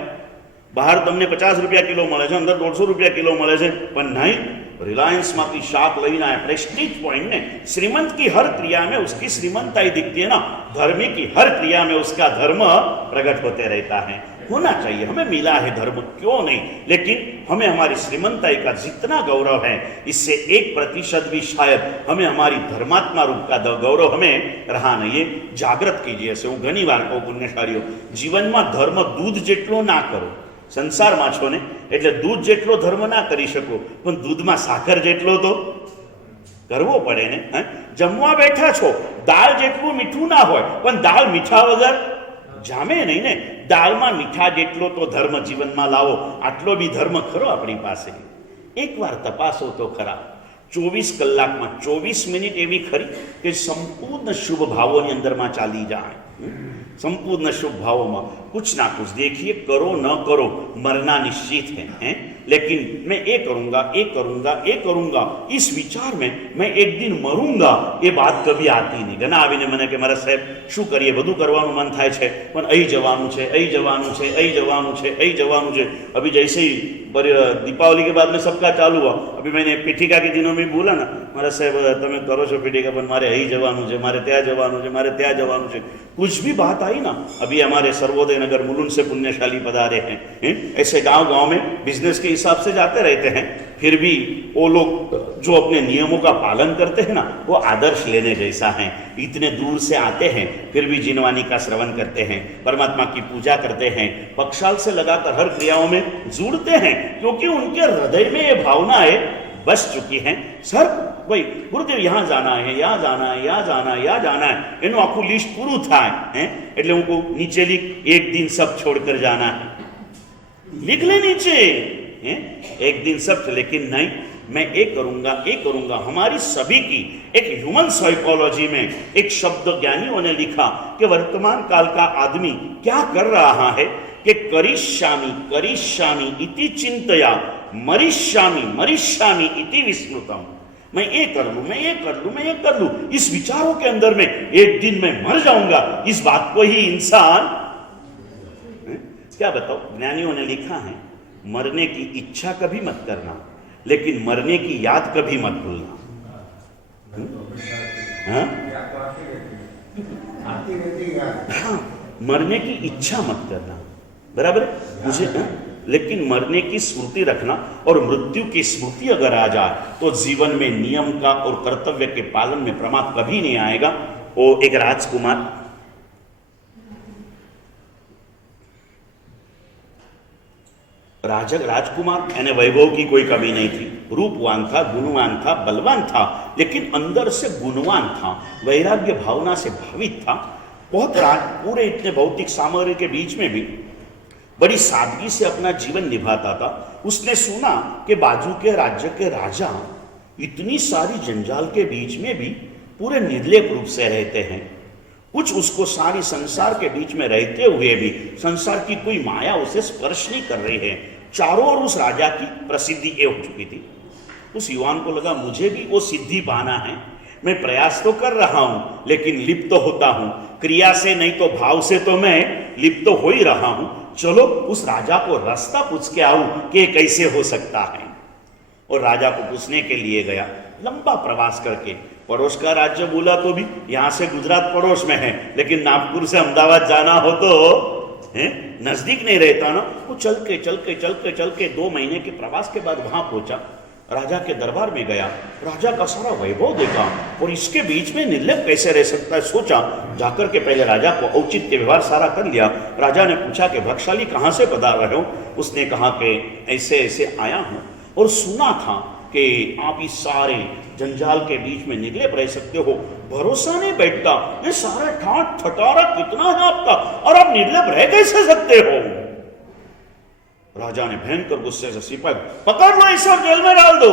बहार तमने 50 रुपया किलो मळे छे, अंदर 150 रुपया किलो मळे छे, पण नहीं, रिलायंस मांथी शाक लईने आए। प्रेस्टीज पॉइंट ने श्रीमंत की हर क्रिया में उसकी श्रीमंताई दिखती है ना, धर्मी की हर क्रिया में उसका धर्म प्रकट होते रहता है। होना चाहिए, हमें मिला है धर्म, क्यों नहीं, लेकिन हमें हमारी श्रीमंताई का जितना गौरव है इससे 1% भी शायद हमें हमारी धर्मात्मा रूप का गौरव हमें रहा नहीं। जागृत कीजिए। से हूँ घनी वार कहूं पुण्यशाळीओ, जीवन में धर्म दूध जेटलो ना करो। संसार में छो ने एटले दूध जेटलो धर्म ना करी शको, पण दूध में साखर जेटलो तो करवो पड़े ने। जमवा बैठा छो, दाल जेटलू मीठू ना होय पण दाल मीठा वगर जामे नहीं ने। दाल में मीठा जेटलो तो धर्म जीवन में लावो, आटलो भी धर्म खरो अपनी पासे। एक बार तपासो तो खरा, 24 कलाक में 24 मिनिट एवी खरी कि संपूर्ण शुभ भावों ની अंदर में चाली जाए। संपूर्ण शुभ भावों में कुछ ना कुछ देखिए, करो न करो मरना निश्चित है, लेकिन मैं ये करूंगा, ये करूंगा, ये करूंगा, इस विचार में मैं एक दिन मरूंगा, ये बात कभी आती नहीं। घना आवीने मने के मारा साहेब शू करिए, बधुं करवानुं मन थाय छे पण अहीं जवानुं छे, अहीं जवानुं छे, अहीं जवानुं छे, अहीं जवानुं छे। अभी जैसे ही दीपावली के बाद में सबका चालू हुआ, अभी मैंने पीठिका के दिनों में बोला ना, मारा साहेब तमे करो छो पीठिका पण मारे अहीं जवानुं छे, मारे त्यां जवानुं छे, मारे त्यां जवानुं छे। कुछ भी बात आई ना, अभी हमारे सर्वोदय नगर मुलुंड से पुण्यशाली पधारे हैं, ऐसे गांव गांव में बिजनेस के हिसाब से जाते रहते हैं, फिर भी वो लोग जो अपने नियमों का पालन करते हैं ना, वो आदर्श लेने जैसा है। इतने दूर से आते हैं फिर भी जिनवानी का श्रवण करते हैं, परमात्मा की पूजा करते हैं, पक्षाल से लगाकर हर क्रियाओं में जुड़ते हैं, क्योंकि उनके हृदय में ये भावनाएं बस चुकी हैं। सर भाई गुरुदेव यहाँ जाना है, यहाँ जाना है, यहाँ जाना है, यहाँ जाना है, एनु आखू लिस्ट पूरू थाय एटले हूँ को नीचे लिख, एक दिन सब छोड़कर जाना है, लिख ले नीचे, एक दिन सब। लेकिन नहीं, मैं एक करूंगा। हमारी सभी की एक ह्यूमन साइकोलॉजी में एक शब्द ज्ञानियों ने लिखा कि वर्तमान काल का आदमी क्या कर रहा है कि करिष्यामि इति चिंतया मरिष्यामि इति विस्मृतम। मैं ये कर लूं, इस विचारों के अंदर में एक दिन मैं मर जाऊंगा, इस बात को ही इंसान क्या बताओ। ज्ञानियों ने लिखा है, मरने की इच्छा कभी मत करना, लेकिन मरने की याद कभी मत भूलना। हाँ, मरने की इच्छा मत करना, बराबर मुझे, लेकिन मरने की स्मृति रखना। और मृत्यु की स्मृति अगर आ जाए तो जीवन में नियम का और कर्तव्य के पालन में प्रमाद कभी नहीं आएगा। वो एक राजकुमार, राजकुमार यानी वैभव की कोई कमी नहीं थी, रूपवान था, गुणवान था, बलवान था, लेकिन अंदर से गुणवान था, वैराग्य भावना से भावित था। बहुत पूरे इतने भौतिक सामग्री के बीच में भी बड़ी सादगी से अपना जीवन निभाता था। उसने सुना कि बाजू के राज्य के राजा इतनी सारी जंजाल के बीच में भी पूरे निर्लेप रूप से रहते हैं। कुछ उसको सारी संसार के बीच में रहते हुए भी संसार की कोई माया उसे स्पर्श नहीं कर रही है। चारों ओर उस राजा की प्रसिद्धि हो चुकी थी। उस युवान को लगा मुझे भी वो सिद्धि पाना है, मैं प्रयास तो कर रहा हूं, लेकिन लिप्त तो होता हूं, क्रिया से नहीं तो भाव से तो मैं लिप्त तो हो ही रहा हूं। चलो उस राजा को रास्ता पूछ के आऊं कि कैसे हो सकता है। और राजा को पूछने के लिए गया, लंबा प्रवास करके। पड़ोस का राज्य बोला तो भी यहां से गुजरात पड़ोस में है, लेकिन नागपुर से अहमदाबाद जाना हो तो है नजदीक नहीं रहता ना। वो चल के 2 महीने के प्रवास के बाद वहां पहुंचा, राजा के दरबार में गया, राजा का सारा वैभव देखा और इसके बीच में निर्लेप कैसे रह सकता है सोचा। जाकर के पहले राजा को औचित्य व्यवहार सारा कर लिया। राजा ने पूछा कि भक्शाली कहाँ से पधार रहे हो? उसने कहा कि ऐसे ऐसे आया हूँ और सुना था कि आप इस सारे जंजाल के बीच में निर्लेप रह सकते हो, भरोसा नहीं बैठता, ये सारा ठाट ठटारा कितना है आपका और आप निर्लेप रह कैसे सकते हो? राजा ने भयंकर गुस्से से सिपाही, पकड़ लो इस सब, जेल में डाल दो।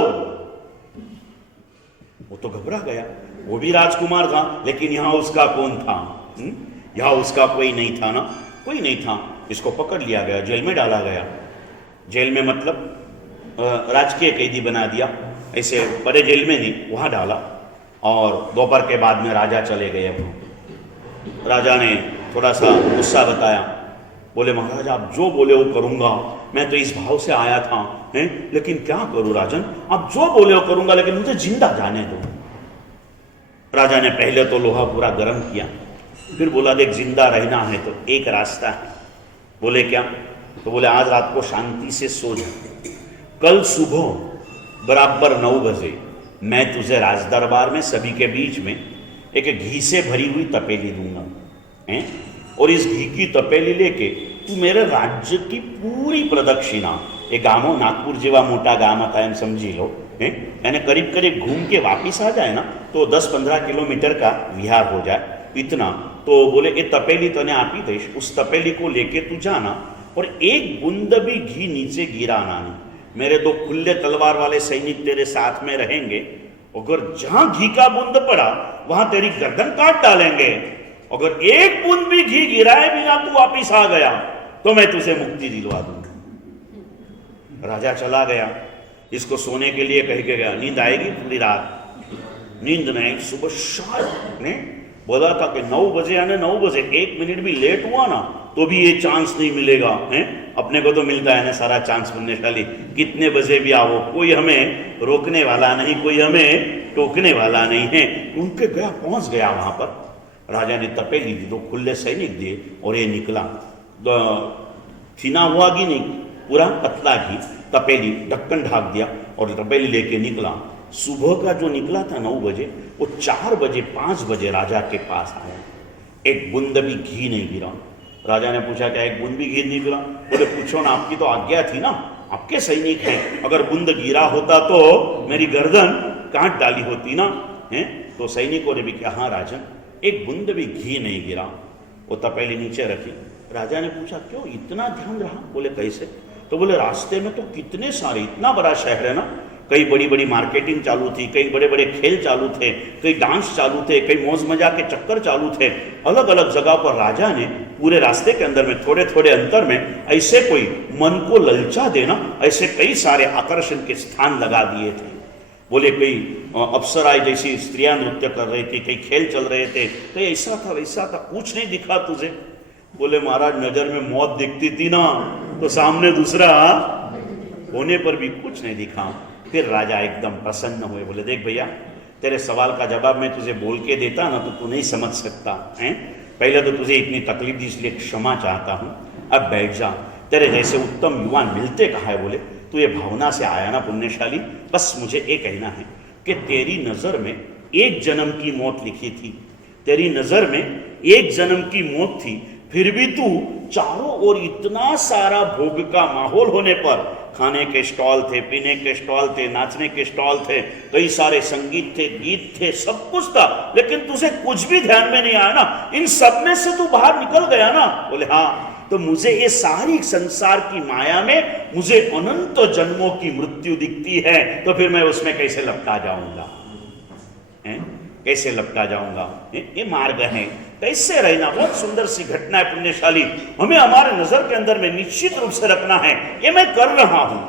वो तो घबरा गया, वो भी राजकुमार था, लेकिन यहां उसका कौन था? यहां उसका कोई नहीं था ना, कोई नहीं था। इसको पकड़ लिया गया, जेल में डाला गया। जेल में मतलब राजकीय कैदी बना दिया, ऐसे बड़े जेल में नहीं, वहां डाला। और दोपहर के बाद में राजा चले गए। राजा ने थोड़ा सा गुस्सा बताया, बोले महाराज आप जो बोले वो करूंगा, मैं तो इस भाव से आया था, हैं? लेकिन क्या करूं राजन, आप जो बोले वो करूंगा, लेकिन मुझे जिंदा जाने दो। राजा ने पहले तो लोहा पूरा गर्म किया, फिर बोला देख जिंदा रहना है तो एक रास्ता है। बोले क्या? तो बोले आज रात को शांति से सो जा, कल सुबह बराबर 9 बजे मैं तुझे राजदरबार में सभी के बीच में एक घी से भरी हुई तपेली दूंगा, हैं? और इस घी की तपेली लेके तू मेरे राज्य की पूरी प्रदक्षिणा, ये गामो नागपुर जेवा मोटा गाम था एम समझी लो, यानी करीब करीब घूम के वापिस आ जाए ना तो 10-15 किलोमीटर का विहार हो जाए इतना। तो बोले ये तपेली तने आपी देश, उस तपेली को लेके तू जाना और एक बूंद भी घी नीचे गिराना नहीं। मेरे 2 खुले तलवार वाले सैनिक तेरे साथ में रहेंगे, अगर जहां घी का बूंद पड़ा वहां तेरी गर्दन काट डालेंगे। अगर एक बूंद भी घी गिराए बिना तू वापिस आ गया तो मैं तुझे मुक्ति दिलवा दूंगा। राजा चला गया, इसको सोने के लिए कह के गया, नींद आएगी पूरी रात? नींद नहीं। सुबह शार्प ने बोला था कि 9 बजे आने, 9 बजे 1 मिनट भी लेट हुआ ना तो भी ये चांस नहीं मिलेगा, हैं? अपने को तो मिलता है ना सारा चांस पुण्यशाली, कितने बजे भी आओ, कोई हमें रोकने वाला नहीं, कोई हमें टोकने वाला नहीं है। उनके गया, पहुंच गया वहां पर। राजा ने तपेली दी, 2 खुले सैनिक दिए और ये निकला। छिना हुआ घी नहीं, पूरा पतला घी, तपेली ढक्कन ढाक दिया और तपेली लेके निकला। सुबह का जो निकला था 9 बजे, वो 4 बजे 5 बजे राजा के पास आया, एक बूंद भी घी नहीं गिरा। राजा ने पूछा क्या एक बूंद भी घी नहीं गिरा? बोले पूछो ना, आपकी तो आज्ञा थी ना, आपके सैनिक हैं, अगर बूंद गिरा होता तो मेरी गर्दन काट डाली होती ना, हैं? तो सैनिकों ने भी कहा हाँ राजन, एक बूंद भी घी नहीं गिरा। वो तपेली नीचे रखी। राजा ने पूछा क्यों इतना ध्यान रहा? बोले कैसे? तो बोले रास्ते में तो कितने सारे, इतना बड़ा शहर है ना, कई बड़ी बड़ी मार्केटिंग चालू थी, कई बड़े बड़े खेल चालू थे, कई डांस चालू थे, कई मौज मजा के चक्कर चालू थे। अलग अलग जगह पर राजा ने पूरे रास्ते के अंदर में थोड़े थोड़े अंतर में ऐसे कोई मन को ललचा देना, ऐसे कई सारे आकर्षण के स्थान लगा दिए थे। बोले कई अप्सराएं जैसी स्त्रियां नृत्य कर रही थी, कई खेल चल रहे थे, कई ऐसा था वैसा था, कुछ नहीं दिखा तुझे? बोले महाराज नजर में मौत दिखती थी ना तो सामने दूसरा होने पर भी कुछ नहीं दिखा। फिर राजा एकदम प्रसन्न हुए, बोले देख भैया तेरे सवाल का जवाब मैं तुझे बोल के देता ना तो तू नहीं समझ सकता हैं। पहले तो तुझे इतनी तकलीफ दी इसलिए क्षमा चाहता हूँ, अब बैठ जा। तेरे जैसे उत्तम युवा मिलते कहाँ है? बोले तू ये भावना से आया ना पुण्यशाली, बस मुझे ये कहना है कि तेरी नज़र में 1 जन्म की मौत लिखी थी, तेरी नज़र में 1 जन्म की मौत थी, फिर भी तू चारों ओर इतना सारा भोग का माहौल होने पर, खाने के स्टॉल थे, पीने के स्टॉल थे, नाचने के स्टॉल थे, कई सारे संगीत थे, गीत थे, सब कुछ था, लेकिन तुझे कुछ भी ध्यान में नहीं आया ना, इन सब में से तू बाहर निकल गया ना? बोले हाँ। तो मुझे ये सारी संसार की माया में मुझे अनंत जन्मों की मृत्यु दिखती है, तो फिर मैं उसमें कैसे लपटा जाऊंगा? कैसे लपटा जाऊंगा? ये मार्ग है, कैसे रहना? बहुत सुंदर सी घटना है पुण्यशाली, हमें हमारे नजर के अंदर में निश्चित रूप से रखना है, ये मैं कर रहा हूं।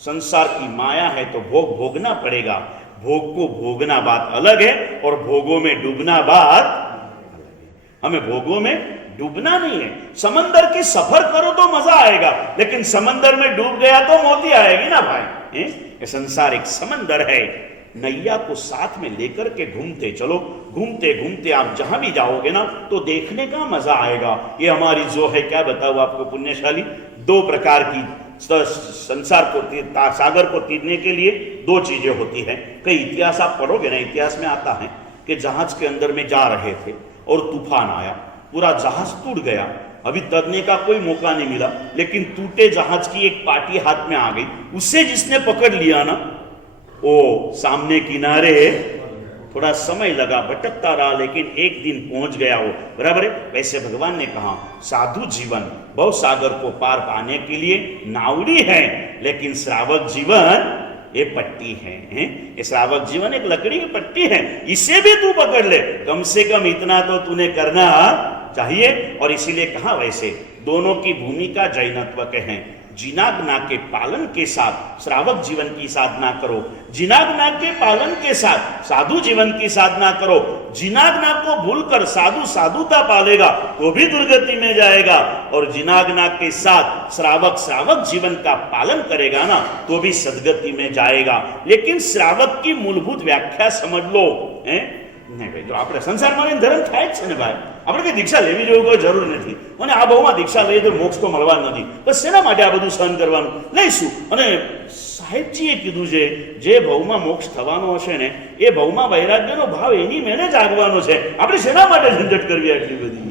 संसार की माया है तो भोग भोगना पड़ेगा, भोग को भोगना बात अलग है और भोगों में डूबना बात अलग है। हमें भोगों में डूबना नहीं है। समंदर की सफर करो तो मजा आएगा, लेकिन समंदर में डूब गया तो मौत ही आएगी ना भाई। ये संसार एक समंदर है, नैया को साथ में लेकर के घूमते चलो। घूमते घूमते आप जहां भी जाओगे ना तो देखने का मजा आएगा। ये हमारी जो है, क्या बताऊं आपको पुण्यशाली, 2 प्रकार की संसार को सागर को तीरने के लिए 2 चीजें होती हैं। कई इतिहास आप पढ़ोगे ना, इतिहास में आता है कि जहाज के अंदर में जा रहे थे और तूफान आया, पूरा जहाज टूट गया। अभी तरने का कोई मौका नहीं मिला, लेकिन टूटे जहाज की एक पाटी हाथ में आ गई। उससे जिसने पकड़ लिया ना, वो सामने किनारे थोड़ा समय लगा, भटकता रहा, लेकिन एक दिन पहुंच गया वो, बराबर है। वैसे भगवान ने कहा साधु जीवन भव सागर को पार पाने के लिए नावड़ी है, लेकिन श्रावक जीवन ये पट्टी है। ये श्रावक जीवन एक लकड़ी की पट्टी है, इसे भी तू पकड़ ले, कम से कम इतना तो तूने करना चाहिए। और इसीलिए कहा वैसे दोनों की भूमिका जैनत्व के हैं। जिनाग्ना के पालन के साथ श्रावक जीवन की साधना करो, जिनाग्ना के पालन के साथ साधु जीवन की साधना करो। जिनाग्ना को भूलकर साधु साधुता पालेगा तो भी दुर्गति में जाएगा, और जिनाग्ना के साथ श्रावक जीवन का पालन करेगा ना तो भी सदगति में जाएगा। लेकिन श्रावक की मूलभूत व्याख्या समझ लो। नहीं भाई, तो આપણે સંસારમાં ધર્મ થાય જ છે ને ભાઈ, આપણે કઈ દીક્ષા લેવી જોઈએ કોઈ જરૂર નથી, અને આ ભાવમાં દીક્ષા લઈએ તો મોક્ષ તો મળવા નથી, બસ શેના માટે આ બધું સહન કરવાનું લઈશું। અને સાહેબજીએ કીધું છે જે ભાવમાં મોક્ષ થવાનો હશે ને એ ભાવમાં વૈરાગ્યનો ભાવ એની મેળે જાગવાનો છે, આપણે શેના માટે ઝંઝટ કરવી આટલી બધી।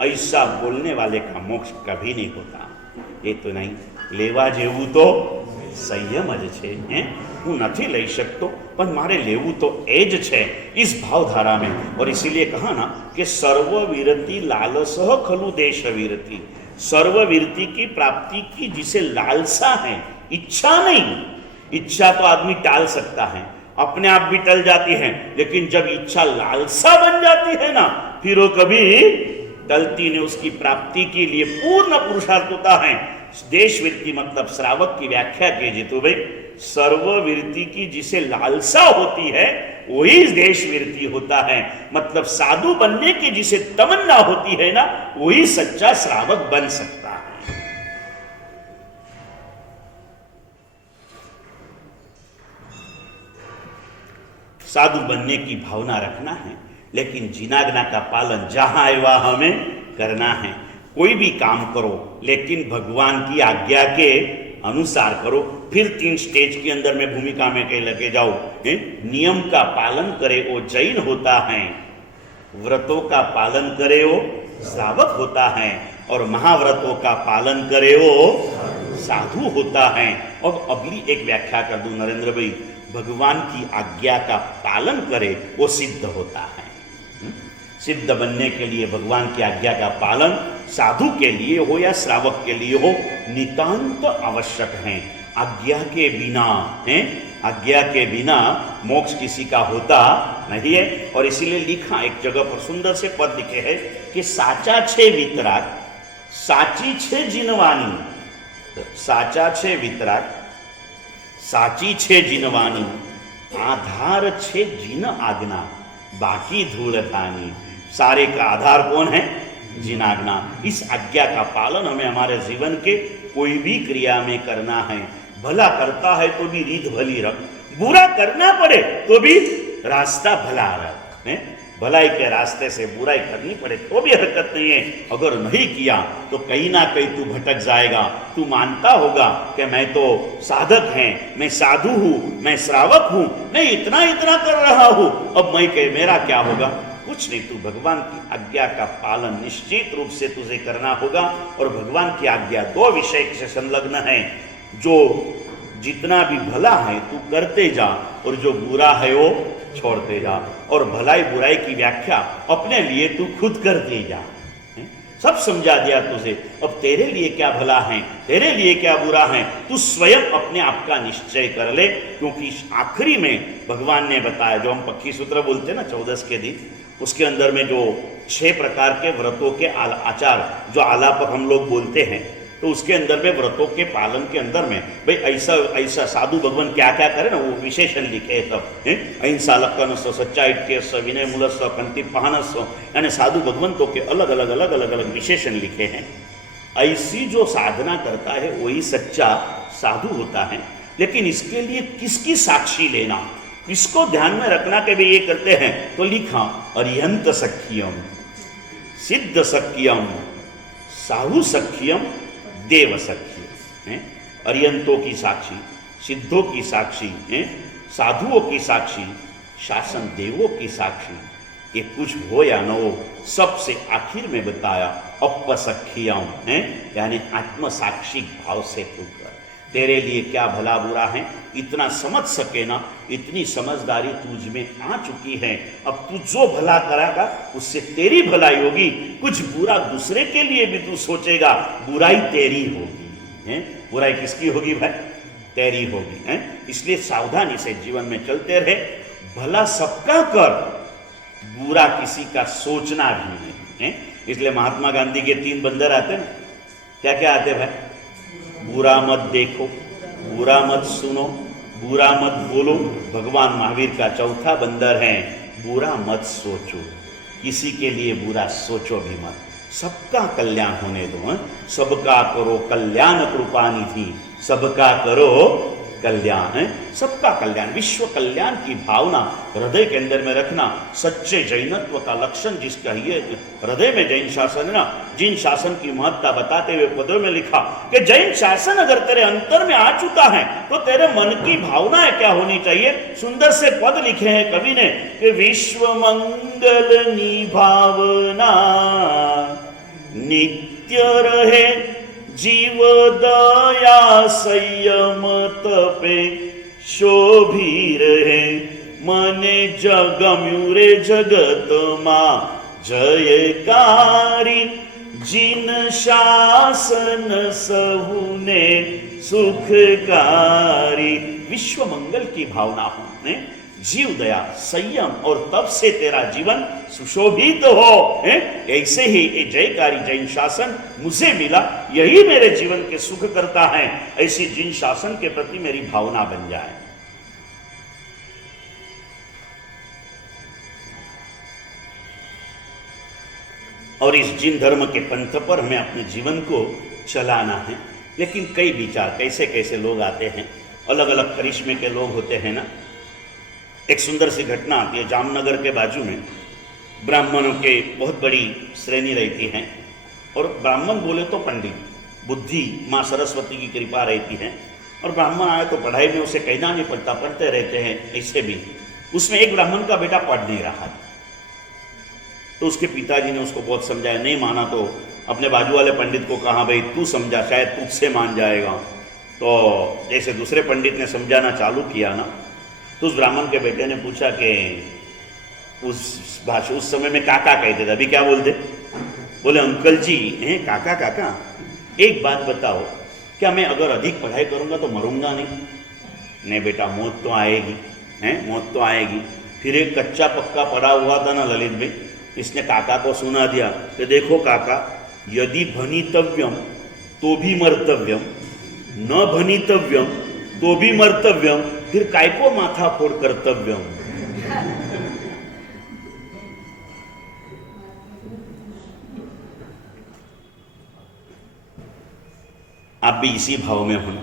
ऐसा बोलने वाले का मोक्ष कभी नहीं होता। ये तो नहीं लेवा जेवू तो संयम ज छे, हूँ नहीं लई सकतो पर मारे लेवू तो ए ज छे इस भावधारा में। और इसीलिए कहा ना कि सर्ववीरति लालसह खलु देशवीरति, सर्ववीरति की प्राप्ति की जिसे लालसा है, इच्छा नहीं। इच्छा तो आदमी टाल सकता है, अपने आप भी टल जाती है, लेकिन जब इच्छा लालसा बन जाती है ना फिर वो कभी टलती ने उसकी प्राप्ति के लिए पूर्ण पुरुषार्थ होता है। देशवृत्ति मतलब श्रावक की व्याख्या कीजिए तो भाई सर्ववृत्ति की जिसे लालसा होती है वही देशवृत्ति होता है। मतलब साधु बनने की जिसे तमन्ना होती है ना वही सच्चा श्रावक बन सकता है। साधु बनने की भावना रखना है, लेकिन जिनाग्ना का पालन जहां है वहां हमें करना है। कोई भी काम करो लेकिन भगवान की आज्ञा के अनुसार करो। फिर 3 स्टेज के अंदर में भूमिका में कहीं लगे जाओ। नियम का पालन करे वो जैन होता है, व्रतों का पालन करे वो श्रावक होता है, और महाव्रतों का पालन करे वो साधु होता है। और अगली एक व्याख्या कर दूं नरेंद्र भाई, भगवान की आज्ञा का पालन करे वो सिद्ध होता है। सिद्ध बनने के लिए भगवान की आज्ञा का पालन साधु के लिए हो या श्रावक के लिए हो नितांत आवश्यक है। आज्ञा के बिना आज्ञा के बिना मोक्ष किसी का होता नहीं है। और इसीलिए लिखा एक जगह पर सुंदर से पद लिखे है कि साचा छे वितराग साची छे जिनवानी, साचा छे वितराग साची छे जिनवानी, आधार छे जिन आज्ञा बाकी धूलतानी। सारे का आधार कौन है? जिनाग्ना। इस आज्ञा का पालन हमें हमारे जीवन के कोई भी क्रिया में करना है। भला करता है तो भी रीत भली रख, बुरा करना पड़े तो भी रास्ता भला रख। भलाई के रास्ते से बुराई करनी पड़े तो भी हरकत नहीं है। अगर नहीं किया तो कहीं ना कहीं तू भटक जाएगा। तू मानता होगा कि मैं तो साधक है, मैं साधु हूँ, मैं श्रावक हूँ, मैं इतना इतना कर रहा हूँ, अब मैं मेरा क्या होगा? कुछ नहीं। तू भगवान की आज्ञा का पालन निश्चित रूप से तुझे करना होगा। और भगवान की आज्ञा 2 विषय से संलग्न है। जो जितना भी भला है तू करते जा, और जो बुरा है वो छोड़ते जा। और भलाई बुराई की व्याख्या अपने लिए तू खुद करते जा। सब समझा दिया तुझे, अब तेरे लिए क्या भला है, तेरे लिए क्या बुरा है, तू स्वयं अपने आप का निश्चय कर ले। क्योंकि आखिरी में भगवान ने बताया, जो हम पक्की सूत्र बोलते हैं ना 14 के दिन, उसके अंदर में जो 6 प्रकार के व्रतों के आचार जो आलापक हम लोग बोलते हैं, तो उसके अंदर में व्रतों के पालन के अंदर में भाई ऐसा ऐसा साधु भगवान क्या क्या करे ना वो विशेषण लिखे है। तब अहिंसा लक्कनस्व सच्चाइत्यस्व विनय मूलस्व कंति पहनस्व, यानी साधु भगवंतों के अलग अलग विशेषण लिखे हैं। ऐसी जो साधना करता है वही सच्चा साधु होता है। लेकिन इसके लिए किसकी साक्षी लेना, इसको ध्यान में रखना के भी ये करते हैं। तो लिखा अर्यंत सख्यम, सिद्ध सख्यम, साहु सख्यम, देव सख्यम। अर्यंतों की साक्षी, सिद्धों की साक्षी, साधुओं की साक्षी, शासन देवों की साक्षी। ये कुछ हो या न हो, सबसे आखिर में बताया अपसख्यम है, यानी आत्म साक्षी भाव से तू कर। तेरे लिए क्या भला बुरा है इतना समझ सके ना, इतनी समझदारी तुझ में आ चुकी है। अब तू जो भला करागा उससे तेरी भलाई होगी। कुछ बुरा दूसरे के लिए भी तू सोचेगा, बुराई तेरी होगी है। बुराई किसकी होगी भाई? तेरी होगी है। इसलिए सावधानी से जीवन में चलते रहे। भला सबका कर, बुरा किसी का सोचना भी नहीं है। इसलिए महात्मा गांधी के 3 बंदर आते ना, क्या क्या आते भाई? बुरा मत देखो, बुरा मत सुनो, बुरा मत बोलो। भगवान महावीर का चौथा बंदर है बुरा मत सोचो, किसी के लिए बुरा सोचो भी मत, सबका कल्याण होने दो। सबका करो कल्याण कृपा निधि, सबका करो कल्याण है, सबका कल्याण, विश्व कल्याण की भावना हृदय के अंदर में रखना सच्चे जैनत्व का लक्षण जिसका ये हृदय में जैन शासन है ना। जिन शासन की महत्ता बताते हुए पदों में लिखा कि जैन शासन अगर तेरे अंतर में आ चुका है तो तेरे मन की भावनाएं क्या होनी चाहिए। सुंदर से पद लिखे हैं कवि ने कि विश्व मंगल निभावना नित्य रहे, जीव दया संयम तपे शोभी रहे, मने जगम्युरे जगत मां जयकारी, जिन शासन सहुने सुखकारी। विश्व मंगल की भावना होने, जीव दया संयम और तप से तेरा जीवन सुशोभित हो। ऐसे ही ये जयकारी जैन शासन मुझे मिला, यही मेरे जीवन के सुख करता है। ऐसी जिन शासन के प्रति मेरी भावना बन जाए। और इस जिन धर्म के पंथ पर हमें अपने जीवन को चलाना है। लेकिन कई विचार, कैसे कैसे लोग आते हैं, अलग अलग करिश्मे के लोग होते हैं ना। एक सुंदर सी घटना आती है, जामनगर के बाजू में ब्राह्मणों के बहुत बड़ी श्रेणी रहती है। और ब्राह्मण बोले तो पंडित, बुद्धि माँ सरस्वती की कृपा रहती है। और ब्राह्मण आए तो पढ़ाई में उसे कहना नहीं पड़ता, पढ़ते रहते हैं। ऐसे भी उसमें एक ब्राह्मण का बेटा पढ़ नहीं रहा है, तो उसके पिताजी ने उसको बहुत समझाया, नहीं माना तो अपने बाजू वाले पंडित को कहा, भाई तू समझा, शायद तुझसे मान जाएगा। तो जैसे दूसरे पंडित ने समझाना चालू किया ना, तो उस ब्राह्मण के बेटे ने पूछा कि उस समय में काका कहते थे, अभी क्या बोलते? बोले अंकल जी हैं, काका काका। एक बात बताओ, क्या मैं अगर अधिक पढ़ाई करूंगा तो मरूंगा नहीं? नहीं बेटा, मौत तो आएगी, हैं मौत तो आएगी। फिर एक कच्चा पक्का पड़ा हुआ था ना ललित भाई, इसने काका को सुना दिया कि देखो काका, यदि भनितव्यम तो भी मर्तव्यम, न भनितव्यम तो भी मर्तव्यम, फिर काय को माथा फोड़ कर्तव्यम। आप भी इसी भाव में होना।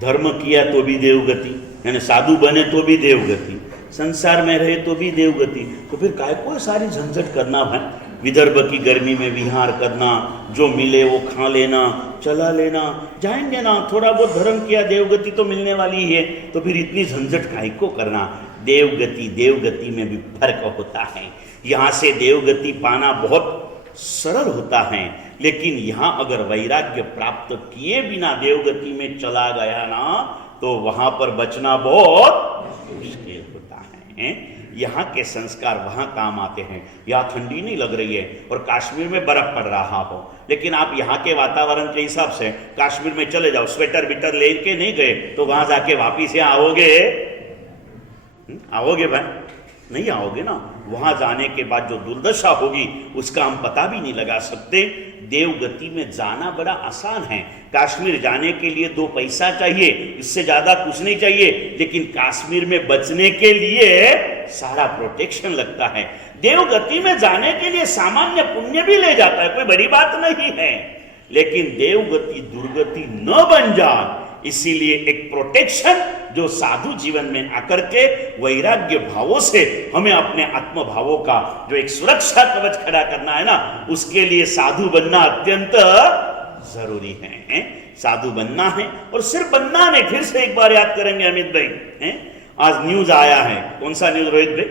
धर्म किया तो भी देवगति, यानी साधु बने तो भी देवगति, संसार में रहे तो भी देवगति। तो फिर काय को सारी झंझट करना भाई? विदर्भ की गर्मी में विहार करना, जो मिले वो खा लेना, चला लेना, जाएंगे ना, थोड़ा बहुत धर्म किया, देवगति तो मिलने वाली है, तो फिर इतनी झंझट काय को करना? देवगति में भी फर्क होता है। यहाँ से देवगति पाना बहुत सरल होता है, लेकिन यहाँ अगर वैराग्य प्राप्त किए बिना देवगति में चला गया ना, तो वहां पर बचना बहुत मुश्किल होता है। यहाँ के संस्कार वहाँ काम आते हैं। यहाँ ठंडी नहीं लग रही है और कश्मीर में बर्फ पड़ रहा हो, लेकिन आप यहाँ के वातावरण के हिसाब से कश्मीर में चले जाओ, स्वेटर बिटर लेके नहीं गए तो वहां जाके वापिस यहाँ आओगे? आओगे भाई? नहीं आओगे ना। वहां जाने के बाद जो दुर्दशा होगी उसका हम पता भी नहीं लगा सकते। देवगति में जाना बड़ा आसान है। कश्मीर जाने के लिए 2 पैसा चाहिए, इससे ज्यादा कुछ नहीं चाहिए, लेकिन कश्मीर में बचने के लिए सारा प्रोटेक्शन लगता है। देवगति में जाने के लिए सामान्य पुण्य भी ले जाता है, कोई बड़ी बात नहीं है, लेकिन देवगति दुर्गति न बन जाए, इसीलिए एक प्रोटेक्शन जो साधु जीवन में आकर के वैराग्य भावों से हमें अपने आत्म भावों का जो एक सुरक्षा कवच खड़ा करना है ना, उसके लिए साधु बनना अत्यंत जरूरी है। साधु बनना है, और सिर्फ बनना नहीं, फिर से एक बार याद करेंगे अमित भाई, आज न्यूज आया है, कौन सा न्यूज रोहित भाई?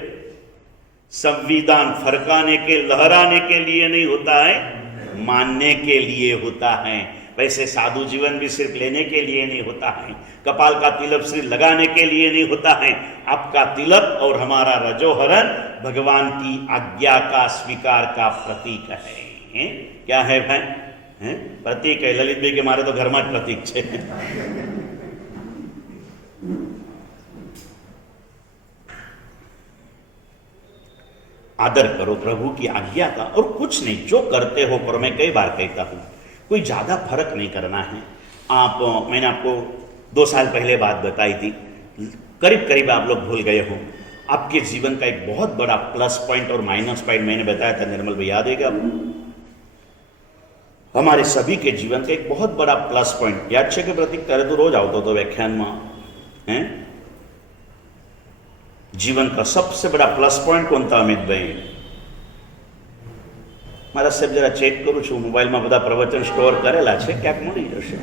संविधान फरकाने के लहराने के लिए नहीं होता है, मानने के लिए होता है। वैसे साधु जीवन भी सिर्फ लेने के लिए नहीं होता है, कपाल का तिलक सिर्फ लगाने के लिए नहीं होता है। आपका तिलक और हमारा रजोहरण भगवान की आज्ञा का स्वीकार का प्रतीक है। क्या है भाई? प्रतीक है। ललित भाई के मारे तो घर में प्रतीक है। आदर करो प्रभु की आज्ञा का, और कुछ नहीं, जो करते हो करो। मैं कई बार कहता हूं, कोई ज्यादा फर्क नहीं करना है। मैंने आपको 2 साल पहले बात बताई थी, करीब करीब आप लोग भूल गए हो। आपके जीवन का एक बहुत बड़ा प्लस पॉइंट और माइनस पॉइंट मैंने बताया था, निर्मल भाई याद है क्या आपको? हमारे सभी के जीवन का एक बहुत बड़ा प्लस पॉइंट, याद छे के प्रतीक करे तो रोज आवतो तो व्याख्यान में, जीवन का सबसे बड़ा प्लस पॉइंट कौन था अमित भाई? मारा साहेब जरा चेक करूँ છું, મોબાઈલમાં બધા પ્રવચન સ્ટોર કરેલા છે, ક્યાંક મળી જશે।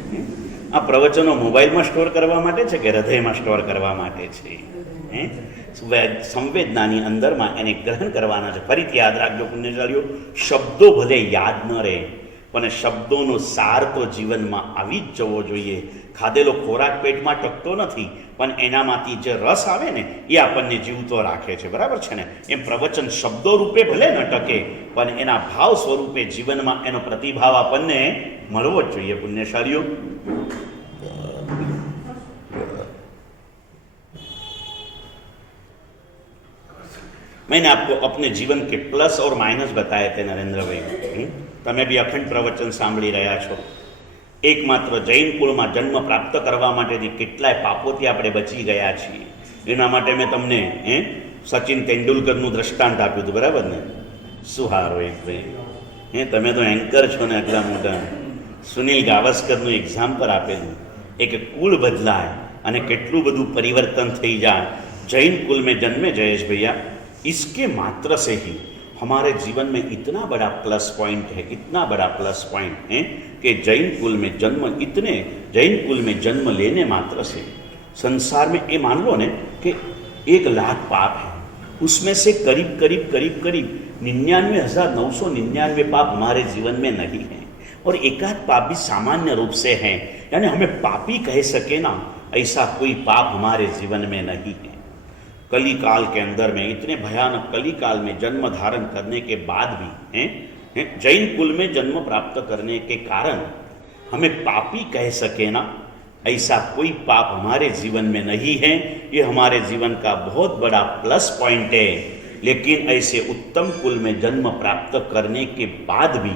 આ પ્રવચનો મોબાઈલમાં સ્ટોર કરવા માટે છે કે હૃદયમાં સ્ટોર કરવા માટે છે? સંવેદનાની અંદરમાં એને ગ્રહણ કરવાના છે। ફરીથી યાદ રાખજો પુણ્યશાળીઓ, શબ્દો ભલે યાદ ન રહે, પણ શબ્દોનો સાર તો જીવનમાં આવી જ જવો જોઈએ। ખાધેલો ખોરાક પેટમાં ટકતો નથી, પણ એનામાંથી જે રસ આવે ને એ આપણને જીવતો રાખે છે, બરાબર છે ને? એમ પ્રવચન શબ્દો રૂપે ભલે ન ટકે, પણ એના ભાવ સ્વરૂપે જીવનમાં એનો પ્રતિભાવ આપણને મળવો જ જોઈએ પુણ્યશાળીઓ। मैंने आपको अपने जीवन के प्लस और माइनस बताए थे नरेंद्र भाई। તમે બી અખંડ પ્રવચન સાંભળી રહ્યા છો। એકમાત્ર જૈન કુળમાં જન્મ પ્રાપ્ત કરવા માટેથી કેટલાય પાપોથી આપણે બચી ગયા છીએ। એના માટે મેં તમને સચિન તેંડુલકરનું દ્રષ્ટાંત આપ્યું હતું, બરાબર ને? શું હારો એક ભાઈ, તમે તો એન્કર છો ને આટલા મોટા। સુનિલ ગાવસ્કરનું એક્ઝામ્પલ આપેલું, એક કુળ બદલાય અને કેટલું બધું પરિવર્તન થઈ જાય। जैन कुल में जन्मे जयेश भैया, इसके मात्र से ही हमारे जीवन में इतना बड़ा प्लस पॉइंट है, इतना बड़ा प्लस पॉइंट है कि जैन कुल में जन्म लेने मात्र से संसार में ये मान लो ने कि 1 लाख पाप है, उसमें से करीब 99,999 पाप हमारे जीवन में नहीं है, और एकाध पाप भी सामान्य रूप से हैं, यानी हमें पापी कह सके ना, ऐसा कोई पाप हमारे जीवन में नहीं है। कली काल के अंदर में, इतने भयानक कली काल में जन्म धारण करने के बाद भी जैन कुल में जन्म प्राप्त करने के कारण हमें पापी कह सके ना, ऐसा कोई पाप हमारे जीवन में नहीं है। ये हमारे जीवन का बहुत बड़ा प्लस पॉइंट है। लेकिन ऐसे उत्तम कुल में जन्म प्राप्त करने के बाद भी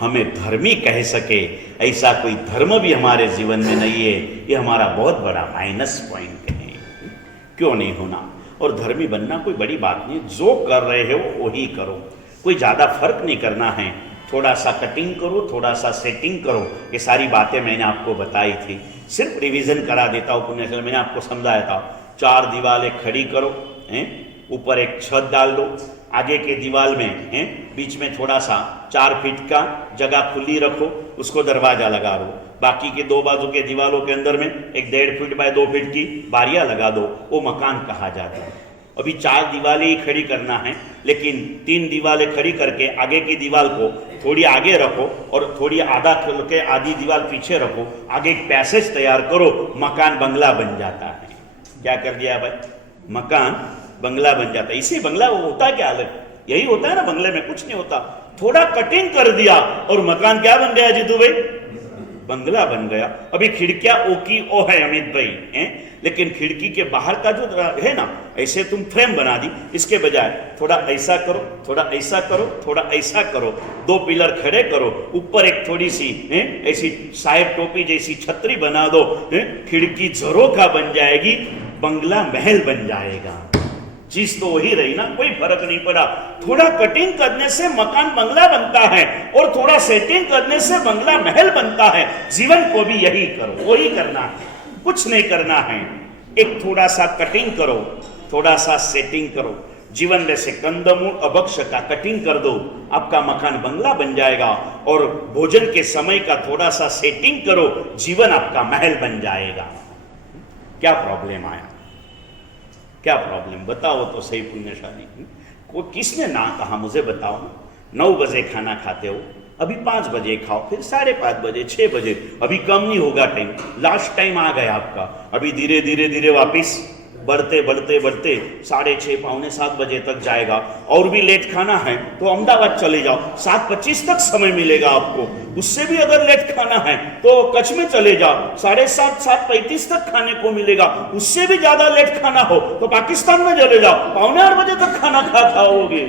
हमें धर्मी कह सके, ऐसा कोई धर्म भी हमारे जीवन में नहीं है। ये हमारा बहुत बड़ा माइनस पॉइंट है। क्यों नहीं होना? और धर्मी बनना कोई बड़ी बात नहीं, जो कर रहे हो वही करो, कोई ज़्यादा फर्क नहीं करना है। थोड़ा सा कटिंग करो, थोड़ा सा सेटिंग करो, ये सारी बातें मैंने आपको बताई थी। सिर्फ रिवीजन करा देता हूँ पुण्यशाली, मैंने आपको समझाया था। 4 दीवारें खड़ी करो, ऊपर एक छत डाल दो, आगे के दीवार में बीच में थोड़ा सा 4 फीट का जगह खुली रखो, उसको दरवाजा लगा दो। बाकी के 2 बाजू के दीवारों के अंदर में एक 1.5 फीट बाय 2 फीट की बारियां लगा दो, वो मकान कहा जाता है। अभी 4 दीवारें ही खड़ी करना है, लेकिन 3 दीवारें खड़ी करके आगे की दीवार को थोड़ी आगे रखो और थोड़ी आधी दीवार पीछे रखो, आगे एक पैसेज तैयार करो, मकान बंगला बन जाता है। क्या कर दिया भाई? मकान बंगला बन जाता है। इसी बंगला वो होता क्या अलग? यही होता है ना, बंगले में कुछ नहीं होता, थोड़ा कटिंग कर दिया और मकान क्या बन गया जीतू भाई? बंगला बन गया। अभी खिड़कियां ओ की ओ है अमित भाई हैं, लेकिन खिड़की के बाहर का जो है ना, ऐसे तुम फ्रेम बना दी, इसके बजाय थोड़ा ऐसा करो, थोड़ा ऐसा करो, थोड़ा ऐसा करो, 2 पिलर खड़े करो, ऊपर एक थोड़ी सी ऐसी साहेब टोपी जैसी छतरी बना दो, खिड़की झरोखा बन जाएगी, बंगला महल बन जाएगा। चीज तो वही रही ना, कोई फर्क नहीं पड़ा। थोड़ा कटिंग करने से मकान बंगला बनता है और थोड़ा सेटिंग करने से बंगला महल बनता है। जीवन को भी यही करो, वही करना है, कुछ नहीं करना है। एक थोड़ा सा कटिंग करो, थोड़ा सा सेटिंग करो। जीवन में से कंदमूल अभक्ष का कटिंग कर दो, आपका मकान बंगला बन जाएगा। और भोजन के समय का थोड़ा सा सेटिंग करो, जीवन आपका महल बन जाएगा। क्या प्रॉब्लम आया? क्या प्रॉब्लम बताओ तो सही पुण्यशाली। को किसने ना कहा, मुझे बताओ ना। 9 बजे खाना खाते हो, अभी 5 बजे खाओ, फिर 5:30 बजे, 6 बजे, अभी कम नहीं होगा टाइम, लास्ट टाइम आ गया आपका। अभी धीरे धीरे धीरे वापिस बढ़ते बढ़ते बढ़ते 6:30 पौने 7 बजे तक जाएगा। और भी लेट खाना है तो अहमदाबाद चले जाओ, 7:25 तक समय मिलेगा आपको। उससे भी अगर लेट खाना है तो कच्छ में चले जाओ, 7:30 7:35 तक खाने को मिलेगा। उससे भी ज्यादा लेट खाना हो तो पाकिस्तान में चले जाओ, 7:45 बजे तक खाना खा खाओगे।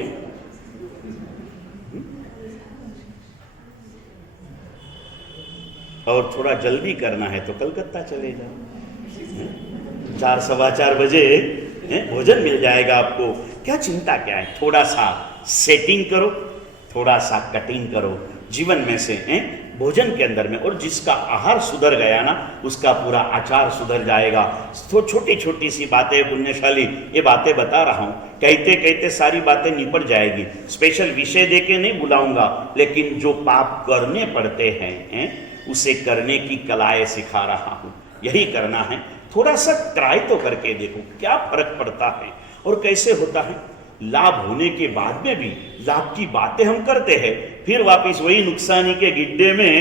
और थोड़ा जल्दी करना है तो कलकत्ता चले जाओ, 4 सवा 4 बजे भोजन मिल जाएगा आपको। क्या चिंता क्या है? थोड़ा सा सेटिंग करो, थोड़ा सा कटिंग करो जीवन में से भोजन के अंदर में। और जिसका आहार सुधर गया ना, उसका पूरा आचार सुधर जाएगा। तो छोटी छोटी सी बातें पुण्यशाली, ये बातें बता रहा हूं, कहते कहते सारी बातें निपट जाएगी। स्पेशल विषय देके नहीं बुलाऊंगा, लेकिन जो पाप करने पड़ते हैं उसे करने की कलाएं सिखा रहा हूं। यही करना है, थोड़ा सा ट्राई तो करके देखो क्या फर्क पड़ता है और कैसे होता है। लाभ होने के बाद में भी लाभ की बातें हम करते हैं, फिर वापस वही नुकसानी के गिड्डे में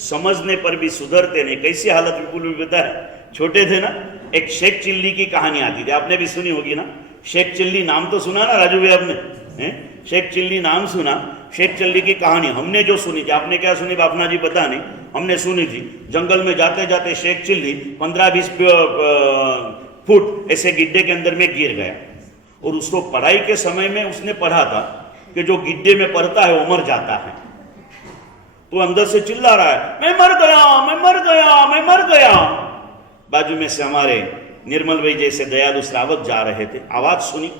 समझने पर भी सुधरते नहीं। कैसी हालत बिल्कुल भी पता है। छोटे थे ना, एक शेख चिल्ली की कहानी आती थी, आपने भी सुनी होगी ना। शेख चिल्ली नाम तो सुना ना राजू भाई आपने? शेख चिल्ली नाम सुना। शेख चिल्ली की कहानी हमने जो सुनी थी, आपने क्या सुनी बापना जी पता नहीं, हमने सुनी थी। जंगल में जाते जाते शेख चिल्ली 15-20 फुट ऐसे गिड्डे के अंदर में गिर गया। और उसको पढ़ाई के समय में उसने पढ़ा था कि जो गिड्डे में पड़ता है वो मर जाता है। तो अंदर से चिल्ला रहा है, मैं मर गया, मैं मर गया, मैं मर गया। बाजू में से हमारे निर्मल भाई जैसे दयालु श्रावक जा रहे थे, आवाज सुनी,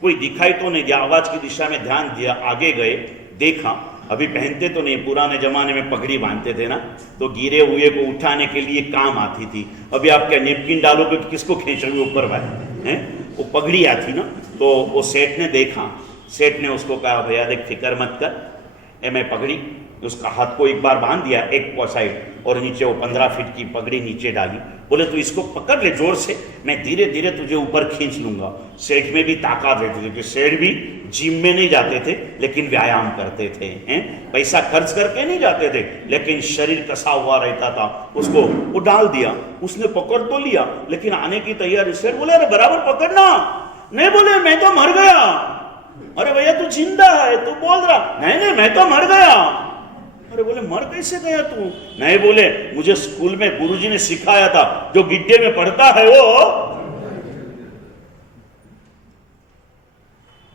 कोई दिखाई तो नहीं दिया, आवाज की दिशा में ध्यान दिया, आगे गए, देखा। अभी पहनते तो नहीं, पुराने जमाने में पगड़ी बांधते थे ना, तो गिरे हुए को उठाने के लिए काम आती थी। अभी आप क्या नेपकिन डालोगे, किसको खींच रहे हो ऊपर भाई हैं? वो पगड़ी आती ना, तो वो सेठ ने देखा। सेठ ने उसको कहा, भैया देख फिक्र मत कर, मैं पगड़ी, उसका हाथ को एक बार बांध दिया एक साइड, और नीचे वो 15 फीट की पगड़ी नीचे डाली। बोले तू इसको पकड़ ले जोर से, मैं धीरे धीरे तुझे ऊपर खींच लूंगा। सेठ में भी ताकत रहती थी, सेठ भी जिम में नहीं जाते थे लेकिन व्यायाम करते थे, पैसा खर्च करके नहीं जाते थे, लेकिन शरीर कसा हुआ रहता था। उसको वो डाल दिया, उसने पकड़ तो लिया लेकिन आने की तैयारी। सेठ बोले अरे बराबर पकड़ना। नहीं बोले मैं तो मर गया। अरे भैया तू जिंदा है, तू बोल रहा। नहीं नहीं मैं तो मर गया। अरे बोले मर कैसे गया तू? नहीं बोले मुझे स्कूल में गुरुजी ने सिखाया था, जो गिड्डे में पड़ता है वो।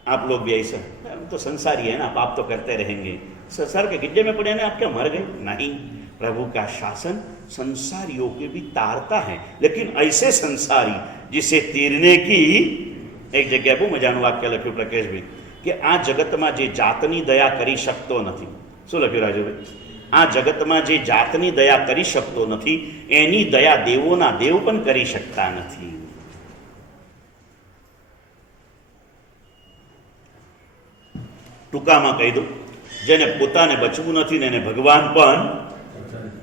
आप लोग भी ऐसा, हम तो संसारी है ना, पाप तो करते रहेंगे। संसार के गिड्डे में पड़े ना, आप क्या मर गए? नहीं, प्रभु का शासन संसारियों के भी तारता है, लेकिन ऐसे संसारी जिसे तीरने की एक जगह पर मजाનું वाक्य લખ્યું પ્રકેશભાઈ કે આ જગતમાં જે જાતની દયા કરી શકતો નથી। શું લખ્યું રાજુભાઈ? આ જગતમાં જે જાતની દયા કરી શકતો નથી એની દયા દેવોના દેવ પણ કરી શકતા નથી। ટૂંકામાં કહી દઉં, જેને પોતાને બચવું નથી ને એને ભગવાન પણ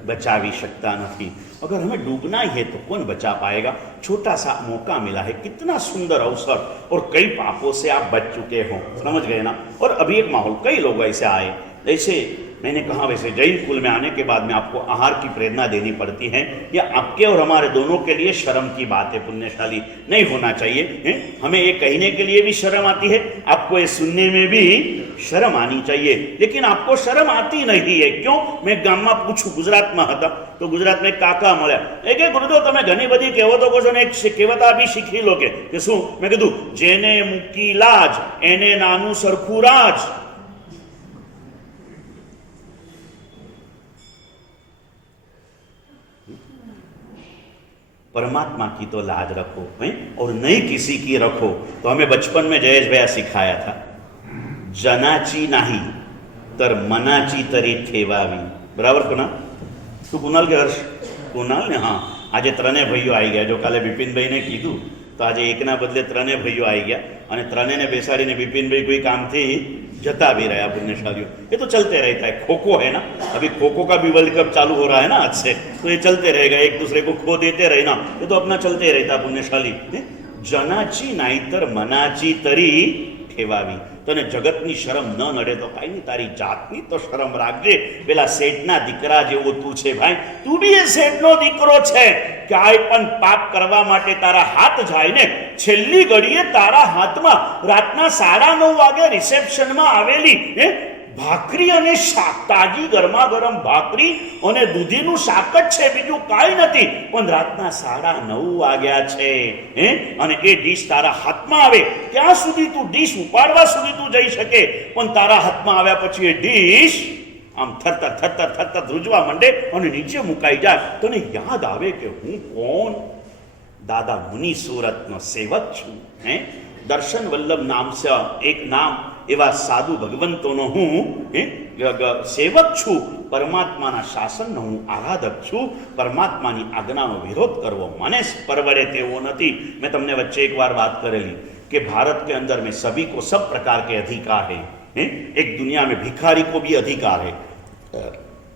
बचावी सकता नहीं। अगर हमें डूबना ही है तो कौन बचा पाएगा? छोटा सा मौका मिला है, कितना सुंदर अवसर, और कई पापों से आप बच चुके हो, समझ गए ना। और अभी एक माहौल, कई लोग ऐसे आए, जैसे मैंने कहा वैसे जैन कुल में आने के बाद में आपको आहार की प्रेरणा देनी पड़ती है, या आपके और हमारे दोनों के लिए शर्म की बात है, पुण्यशाली नहीं होना चाहिए है? हमें ये कहने के लिए भी शर्म आती है, आपको ये सुनने में भी शर्म आनी चाहिए, लेकिन आपको शर्म आती नहीं है। क्यों? मैं गाम में पूछू, गुजरात में था तो गुजरात में काका મળ્યા એ કે ગુરુદેવ તમે ઘણી બધી કહેવતો કહો છો ને એક કહેવત બી શીખી લો કે શું? મેં કીધું જેને મૂકી લાજ એને નાનું સરખું રાજ। परमात्मा की तो लाज रखो है? और नहीं किसी की रखो। तो हमें बचपन में जयेश भैया सिखाया था, जनाची नाही तर मनाची तरी ठेवावी। बराबर कुणाल? तू कुणाल के हर्ष? कुणाल ने? हाँ, आज ત્રણે ભાઈઓ આવી ગયા। જો કાલે બિપિનભાઈને કીધું તો આજે એકના બદલે ત્રણે ભાઈઓ આવી ગયા અને ત્રણેને બેસાડીને બિપિનભાઈ कोई कामથી जता भी रहा पुण्यशालियों। ये तो चलते रहता है, खो खो है ना, अभी खो खो का भी वर्ल्ड कप चालू हो रहा है ना आज से, तो ये चलते रहेगा, एक दूसरे को खो देते रहना, ये तो अपना चलते रहता पुण्यशाली। जनाची नाहीतर मनाची तरी ठेवावी। तने जगतनी शरम न नडे तो काई नहीं, तारी जातनी तो शरम राखजे। पेला सेठना दीकरा जेवो तू छे भाई, तू भी ये सेठनो दीकरो छे। क्याय पण पाप करवा माटे तारा हाथ जाय ने छेल्ली घड़ीए तारा हाथमां रातना 9:30 वागे रिसेप्शन में आवेली भाकरी अने शाक, ताजी गरमा गरम भाकरी अने दूधीनुं शाक ज छे, बीजुं काई नथी, पण रातना 9:30 वाग्या छे अने ए डिश तारा हाथमां आवे त्यां सुधी तू डिश उपाड़वा सुधी तू जई शके, पण तारा हाथमां आव्या पछी ए डिश आम थरथर थरथर थरथर ध्रुजवा मंडे अने नीचे मुकाई जाय। तने याद आवे के हूँ कोण? दादा मुनि सूरतनो सेवक छुं। दर्शन वल्लभ नाम से एक नाम एवा साधु भगवंतोनो हूँ सेवक छू। परमात्माना शासननो हूँ आराधक छू। परमात्मानी आज्ञानो विरोध करवो मने परवड़े तेवो नथी। मैं तमने वच्चे एक बार बात करेली कि भारत के अंदर में सभी को सब प्रकार के अधिकार है। एक दुनिया में भिखारी को भी अधिकार है,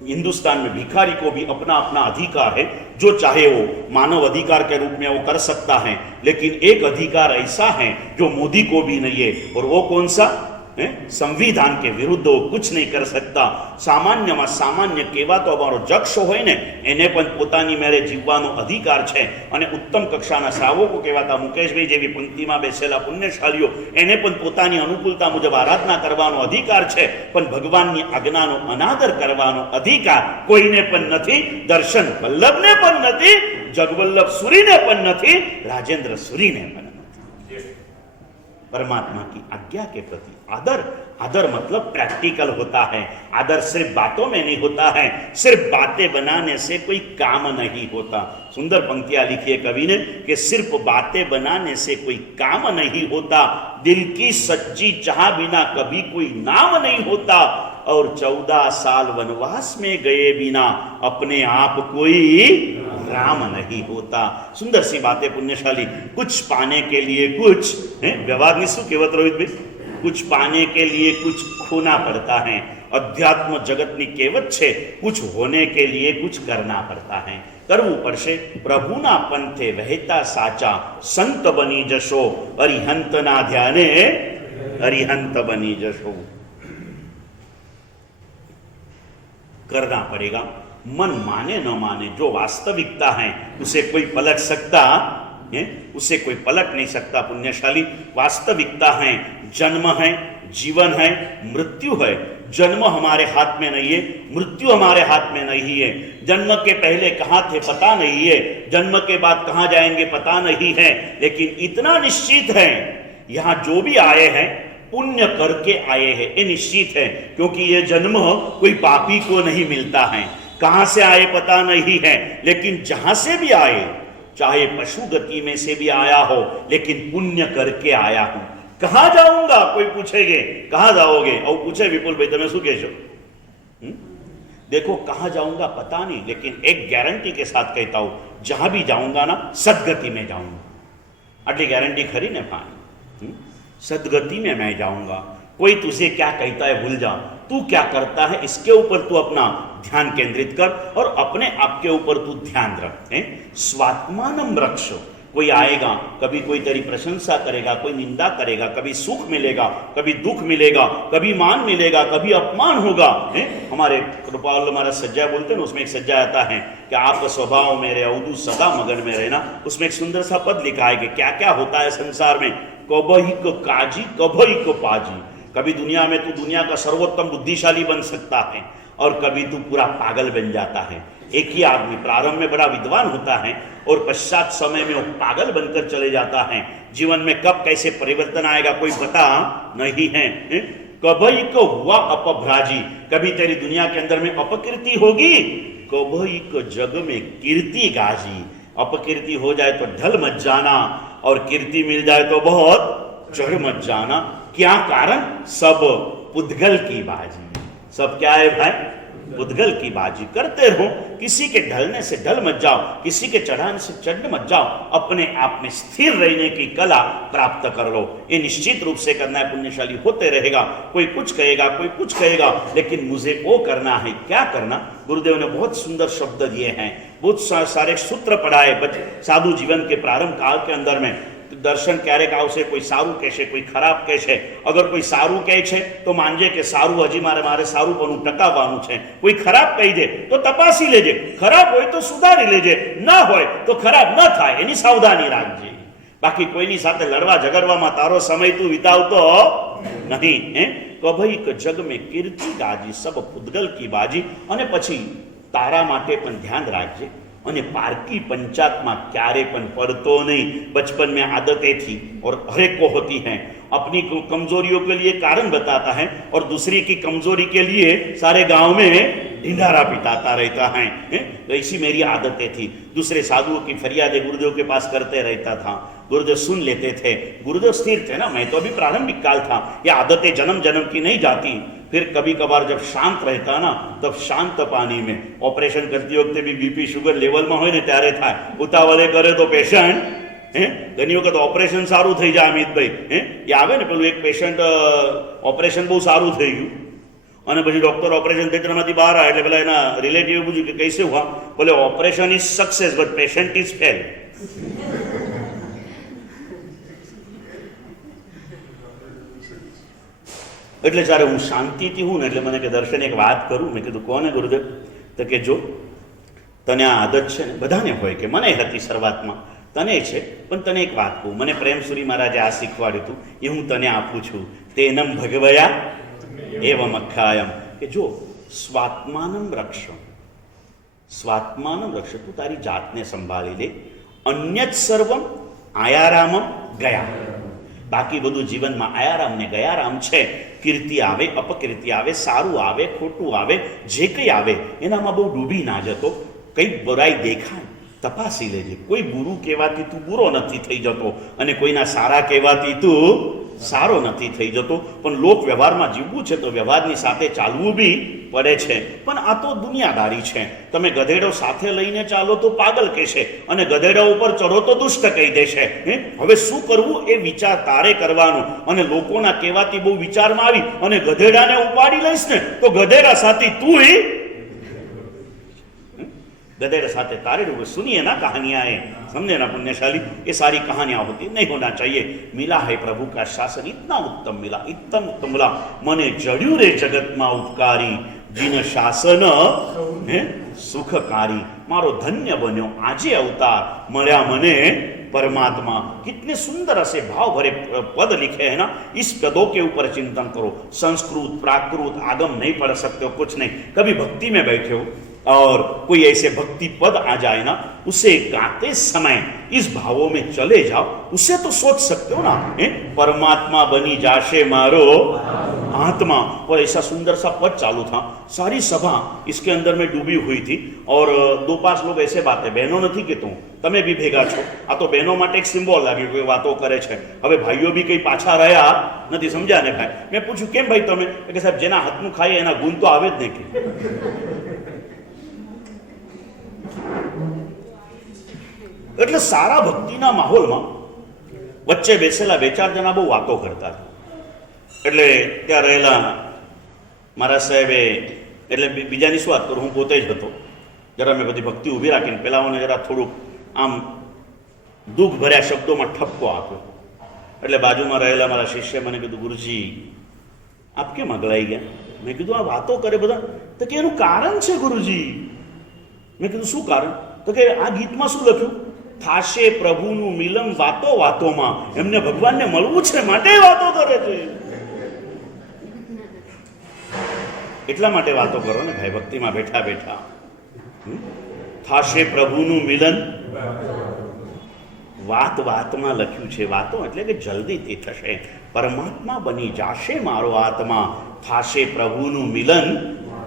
हिंदुस्तान में भिखारी को भी अपना अपना अधिकार है, जो चाहे वो मानव अधिकार के रूप में वो कर सकता है। लेकिन एक अधिकार ऐसा है जो मोदी को भी नहीं है, और वो कौन सा? संविधान के विरुद्ध वो कुछ नहीं कर सकता। सामान्य में सामान्य केवा तो अमारो जक्ष होय ने एने पण पोतानी मेरे जीवવાનો अधिकार छे, अने उत्तम कक्षाना श्रावको कहेवाता मुकेशभाई जेवी पंक्तिमां बेसेला पुण्यशालीओ एने पण पोतानी अनुकूलता मुजब आराधना करवानो अधिकार छे, पण भगवाननी आज्ञानो अनादर करवानो अधिकार कोईने पण नथी। दर्शन वल्लभने पण नथी, जगवल्लभ सूरीने पण नथी, राजेंद्र सूरीने पण। परमात्मा की आज्ञा के प्रति आदर, आदर मतलब प्रैक्टिकल होता है। आदर सिर्फ बातों में नहीं होता है, सिर्फ बातें बनाने से कोई काम नहीं होता। सुंदर पंक्तियां लिखी है कवि ने कि सिर्फ बातें बनाने से कोई काम नहीं होता, दिल की सच्ची चाह बिना कभी कोई नाम नहीं होता, और 14 साल वनवास में गए बिना अपने आप कोई राम नहीं होता। सुंदर सी बातें पुण्यशाली। कुछ पाने के लिए कुछ व्यवहार निशु केवत रोहित भाई, कुछ पाने के लिए कुछ खोना पड़ता है। अध्यात्म जगतनी केवत छे, कुछ होने के लिए कुछ करना पड़ता है। करवू पड़शे। प्रभुना पंथे वहेता साचा, संत बनी जशो, अरिहंत ना ध्याने अरिहंत बनी जशो। करना पड़ेगा, मन माने न माने, जो वास्तविकता है उसे कोई पलट सकता है? उसे कोई पलट नहीं सकता पुण्यशाली। वास्तविकता है, जन्म है, जीवन है, मृत्यु है। जन्म हमारे हाथ में नहीं है, मृत्यु हमारे हाथ में नहीं है। जन्म के पहले कहाँ थे पता नहीं है, जन्म के बाद कहाँ जाएंगे पता नहीं है, लेकिन इतना निश्चित है यहाँ जो भी आए हैं पुण्य करके आए हैं, ये निश्चित है। क्योंकि ये जन्म कोई पापी को नहीं मिलता है, कहां से आए पता नहीं है, लेकिन जहां से भी आए, चाहे पशु गति में से भी आया हो, लेकिन पुण्य करके आया हूं। कहां जाऊंगा कोई पूछेगे, कहां जाओगे? और पूछे विपुल भाई तने शू कहो? देखो कहां जाऊंगा पता नहीं, लेकिन एक गारंटी के साथ कहता हूं, जहां भी जाऊंगा ना सदगति में जाऊंगा। आटली गारंटी खरी ने भाई, सदगति में मैं जाऊंगा। कोई तुझे क्या कहता है भूल जा, तू क्या करता है इसके ऊपर तू अपना ध्यान केंद्रित कर और अपने आप के ऊपर तू ध्यान रख। स्वात्मानम रक्षो, कोई आएगा, कभी कोई तेरी प्रशंसा करेगा, कोई निंदा करेगा, कभी सुख मिलेगा, कभी दुख मिलेगा, कभी मान मिलेगा, कभी अपमान होगा। हमारे कृपाल महाराज सज्जा बोलते हैं ना, उसमें एक सज्जा आता है कि आपका स्वभाव मेरे अवधु सदा मगन में रहना। उसमें एक सुंदर सा पद लिखा है कि क्या क्या होता है संसार में, कबही को काजी कबही को पाजी। कभी दुनिया में तू दुनिया का सर्वोत्तम बुद्धिशाली बन सकता है और कभी तू पूरा पागल बन जाता है। एक ही आदमी प्रारंभ में बड़ा विद्वान होता है और पश्चात समय में वो पागल बनकर चले जाता है। जीवन में कब कैसे परिवर्तन आएगा कोई पता नहीं है। कभी को हुआ अपभ्राजी, कभी तेरी दुनिया के अंदर में अपकीर्ति होगी, कभी को जग में कीर्ति गाजी। अपकीर्ति हो जाए तो ढल मत जाना और कीर्ति मिल जाए तो बहुत चढ़ मत जाना। क्या कारण? सब पुद्गल की बाजी। सब क्या है भाई? पुद्गल की बाजी करते रहो। किसी के ढलने से ढल मत जाओ, किसी के चढ़ाने से चढ़ मत जाओ। अपने आप में स्थिर रहने की कला प्राप्त कर लो। ये निश्चित रूप से करना है, पुण्यशाली होते रहेगा। कोई कुछ कहेगा, कोई कुछ कहेगा, लेकिन मुझे वो करना है। क्या करना? गुरुदेव ने बहुत सुंदर शब्द दिए हैं, बहुत सारे सूत्र पढ़ाए साधु जीवन के प्रारंभ काल के अंदर में। दर्शन क्यारेक आवशे, कोई सारू कहेशे, कोई खराब कहेशे। अगर कोई सारू कहे छे तो मानजे के सारू हजी मारे सारूपणुं टकाववानुं छे। कोई खराब कही दे तो तपासी लेजे, खराब होय तो सुधारी लेजे, ना होय तो खराब न थाय एनी सावधानी राखजे। बाकी कोईनी साथे लड़वा झगड़वामां तारो समय तू वितावतो नहीं। कभईक जग में कीर्ति गाजी, सब पुद्गल की बाजी। अने पछी तारा माटे पण ध्यान राखजे અને પારકી पंचात्मा क्यारे पण पड़तो नहीं। बचपन में आदतें थी और हरेक को होती हैं। अपनी कमजोरियों के लिए कारण बताता है और दूसरी की कमजोरी के लिए सारे गांव में ढिंढारा पिटाता रहता है। तो ऐसी मेरी आदतें थी। दूसरे साधुओं की फरियादें गुरुदेव के पास करते रहता था। गुरुदेव सुन लेते थे। गुरुदेव स्थिर थे ना, मैं तो अभी प्रारंभिक काल था। ये आदतें जन्म जन्म की नहीं जाती। फिर कभी कभार जब शांत रहता ना, तब शांत पानी में ऑपरेशन करती वक्त भी बीपी शुगर लेवल में हो ने त्यारे थाय। उतावले करे तो पेशेंट घनी वखत ऑपरेशन सारू थई जाय। अमितभाई ये आवे ने पेલુं एक पेशेंट ऑपरेशन बहुत सारू थई गयुं અને પછી ડોક્ટર ઓપરેશન થિયેટરમાંથી બહાર આવ્યા એટલે પેલા એના રિલેટિવે પૂછ્યું કે કૈસે હુઆ? બોલે operation is success but patient is fail. એટલે જ્યારે હું શાંતિથી હું ને એટલે મને કે દર્શન એક વાત કરું। મેં કીધું કોને ગુરુદેવ? તો કે જો તને આ આદત છે ને, બધાને હોય કે મને હતી શરૂઆતમાં, તને છે, પણ તને એક વાત કહું। મને પ્રેમસુરી મહારાજે આ શીખવાડ્યું હતું, એ હું તને આપું છું। તેનમ ભગવયા एवं अख्यायम कि जो स्वात्मानं रक्ष, स्वात्मानं रक्ष, तू तारी जात ने संभाली ले। अन्यत सर्वम आयारामम गया। बाकी बधु जीवन में आयाराम ने गयाराम छे। कीर्ति आवे, अपकीर्ति आवे, सारू आवे, खोटू आवे, जे कई आवे एनामां बहु डूबी ना जतो। कई बुराई देखाय तपासी लेजे। कोई बुरू कहेवाथी तू बुरो नथी थई जतो अने कोईना सारा कहेवाथी तू सारो नथी थई जतो। पण लोक व्यवहारमां जीवવું છે તો વ્યવહારની સાથે ચાલવું બી પડે છે। પણ આ તો દુનિયાદારી છે। તમે ગધેડો સાથે લઈને ચાલો તો પાગલ કહેશે અને ગધેડા ઉપર ચડો તો દુષ્ટ કહી દેશે। હવે શું કરવું એ વિચાર તારે કરવાનો। અને લોકોના કહેવાથી બહુ વિચારમાં આવી અને ગધેડાને ઉપાડી લઈશ ને તો ગધેડા સાથે તું ही गधेड़ साथे तारे रूप सुनिए ना कहानियां है, समझे ना पुण्यशाली। ये सारी कहानियां होती नहीं होना चाहिए। मिला है प्रभु का शासन, इतना उत्तम मिला, इतना उत्तम मिला। मने जड़्यू रे जगत में उपकारी, जिन शासन सुखकारी। मारो धन्य बन्यो आजे अवतार, मळ्या मने परमात्मा। कितने सुंदर ऐसे भाव भरे पद लिखे हैं ना। इस पदों के ऊपर चिंतन करो। संस्कृत प्राकृत आगम नहीं पढ़ सकते हो, कुछ नहीं। कभी भक्ति में बैठे हो और कोई ऐसे भक्ति पद आ जाए ना, उसे गाते समय इस भावों में चले जाओ, उसे तो सोच सकते हो ना, परमात्मा बनी जाशे मारो आत्मा। और ऐसा सुंदर सा पद चालू था। सारी सभा इसके अंदर में डूबी हुई थी और 2-5 लोग ऐसे बातें, बहनों नहीं कहता हूँ, तमे भी भेगा छो, आ तो बहनों माटे एक सिम्बोल लागे, कोई बातों करे छे। हवे भाईओ भी कई पाछा रह्या नहीं, समझ्या ने भाई? मैं पूछू केम भाई तमे? कि साहेब जेना हाथनुं खाए एना गुण तो आवे ज नहीं के। એટલે સારા ભક્તિના માહોલમાં વચ્ચે બેસેલા 2-4 જણા બહુ વાતો કરતા હતા। એટલે ત્યાં રહેલા મારા સાહેબે, એટલે બીજાની શું વાત કરું, હું પોતે જ હતો, જરા મેં બધી ભક્તિ ઊભી રાખીને પેલાઓને જરા થોડુંક આમ દુઃખ ભર્યા શબ્દોમાં ઠપકો આપ્યો. એટલે બાજુમાં રહેલા મારા શિષ્ય મને કીધું, ગુરુજી આપ કેમ અગલાઈ ગયા? મેં કીધું આ વાતો કરે બધા. તો કે એનું કારણ છે ગુરુજી. મેં કીધું શું કારણ? તો કે આ ગીતમાં શું લખ્યું? થાશે પ્રભુનું મિલન વાતો વાતોમાં. એમને ભગવાનને મળવું છે માટે વાતો કરે છે. એટલા માટે વાતો કરો ને ભાઈ, ભક્તિમાં બેઠા બેઠા. થાશે પ્રભુનું મિલન વાત વાતમાં લખ્યું છે. વાતો એટલે કે જલ્દીથી થશે, પરમાત્મા બની જાશે મારો આત્મા. થાશે પ્રભુનું મિલન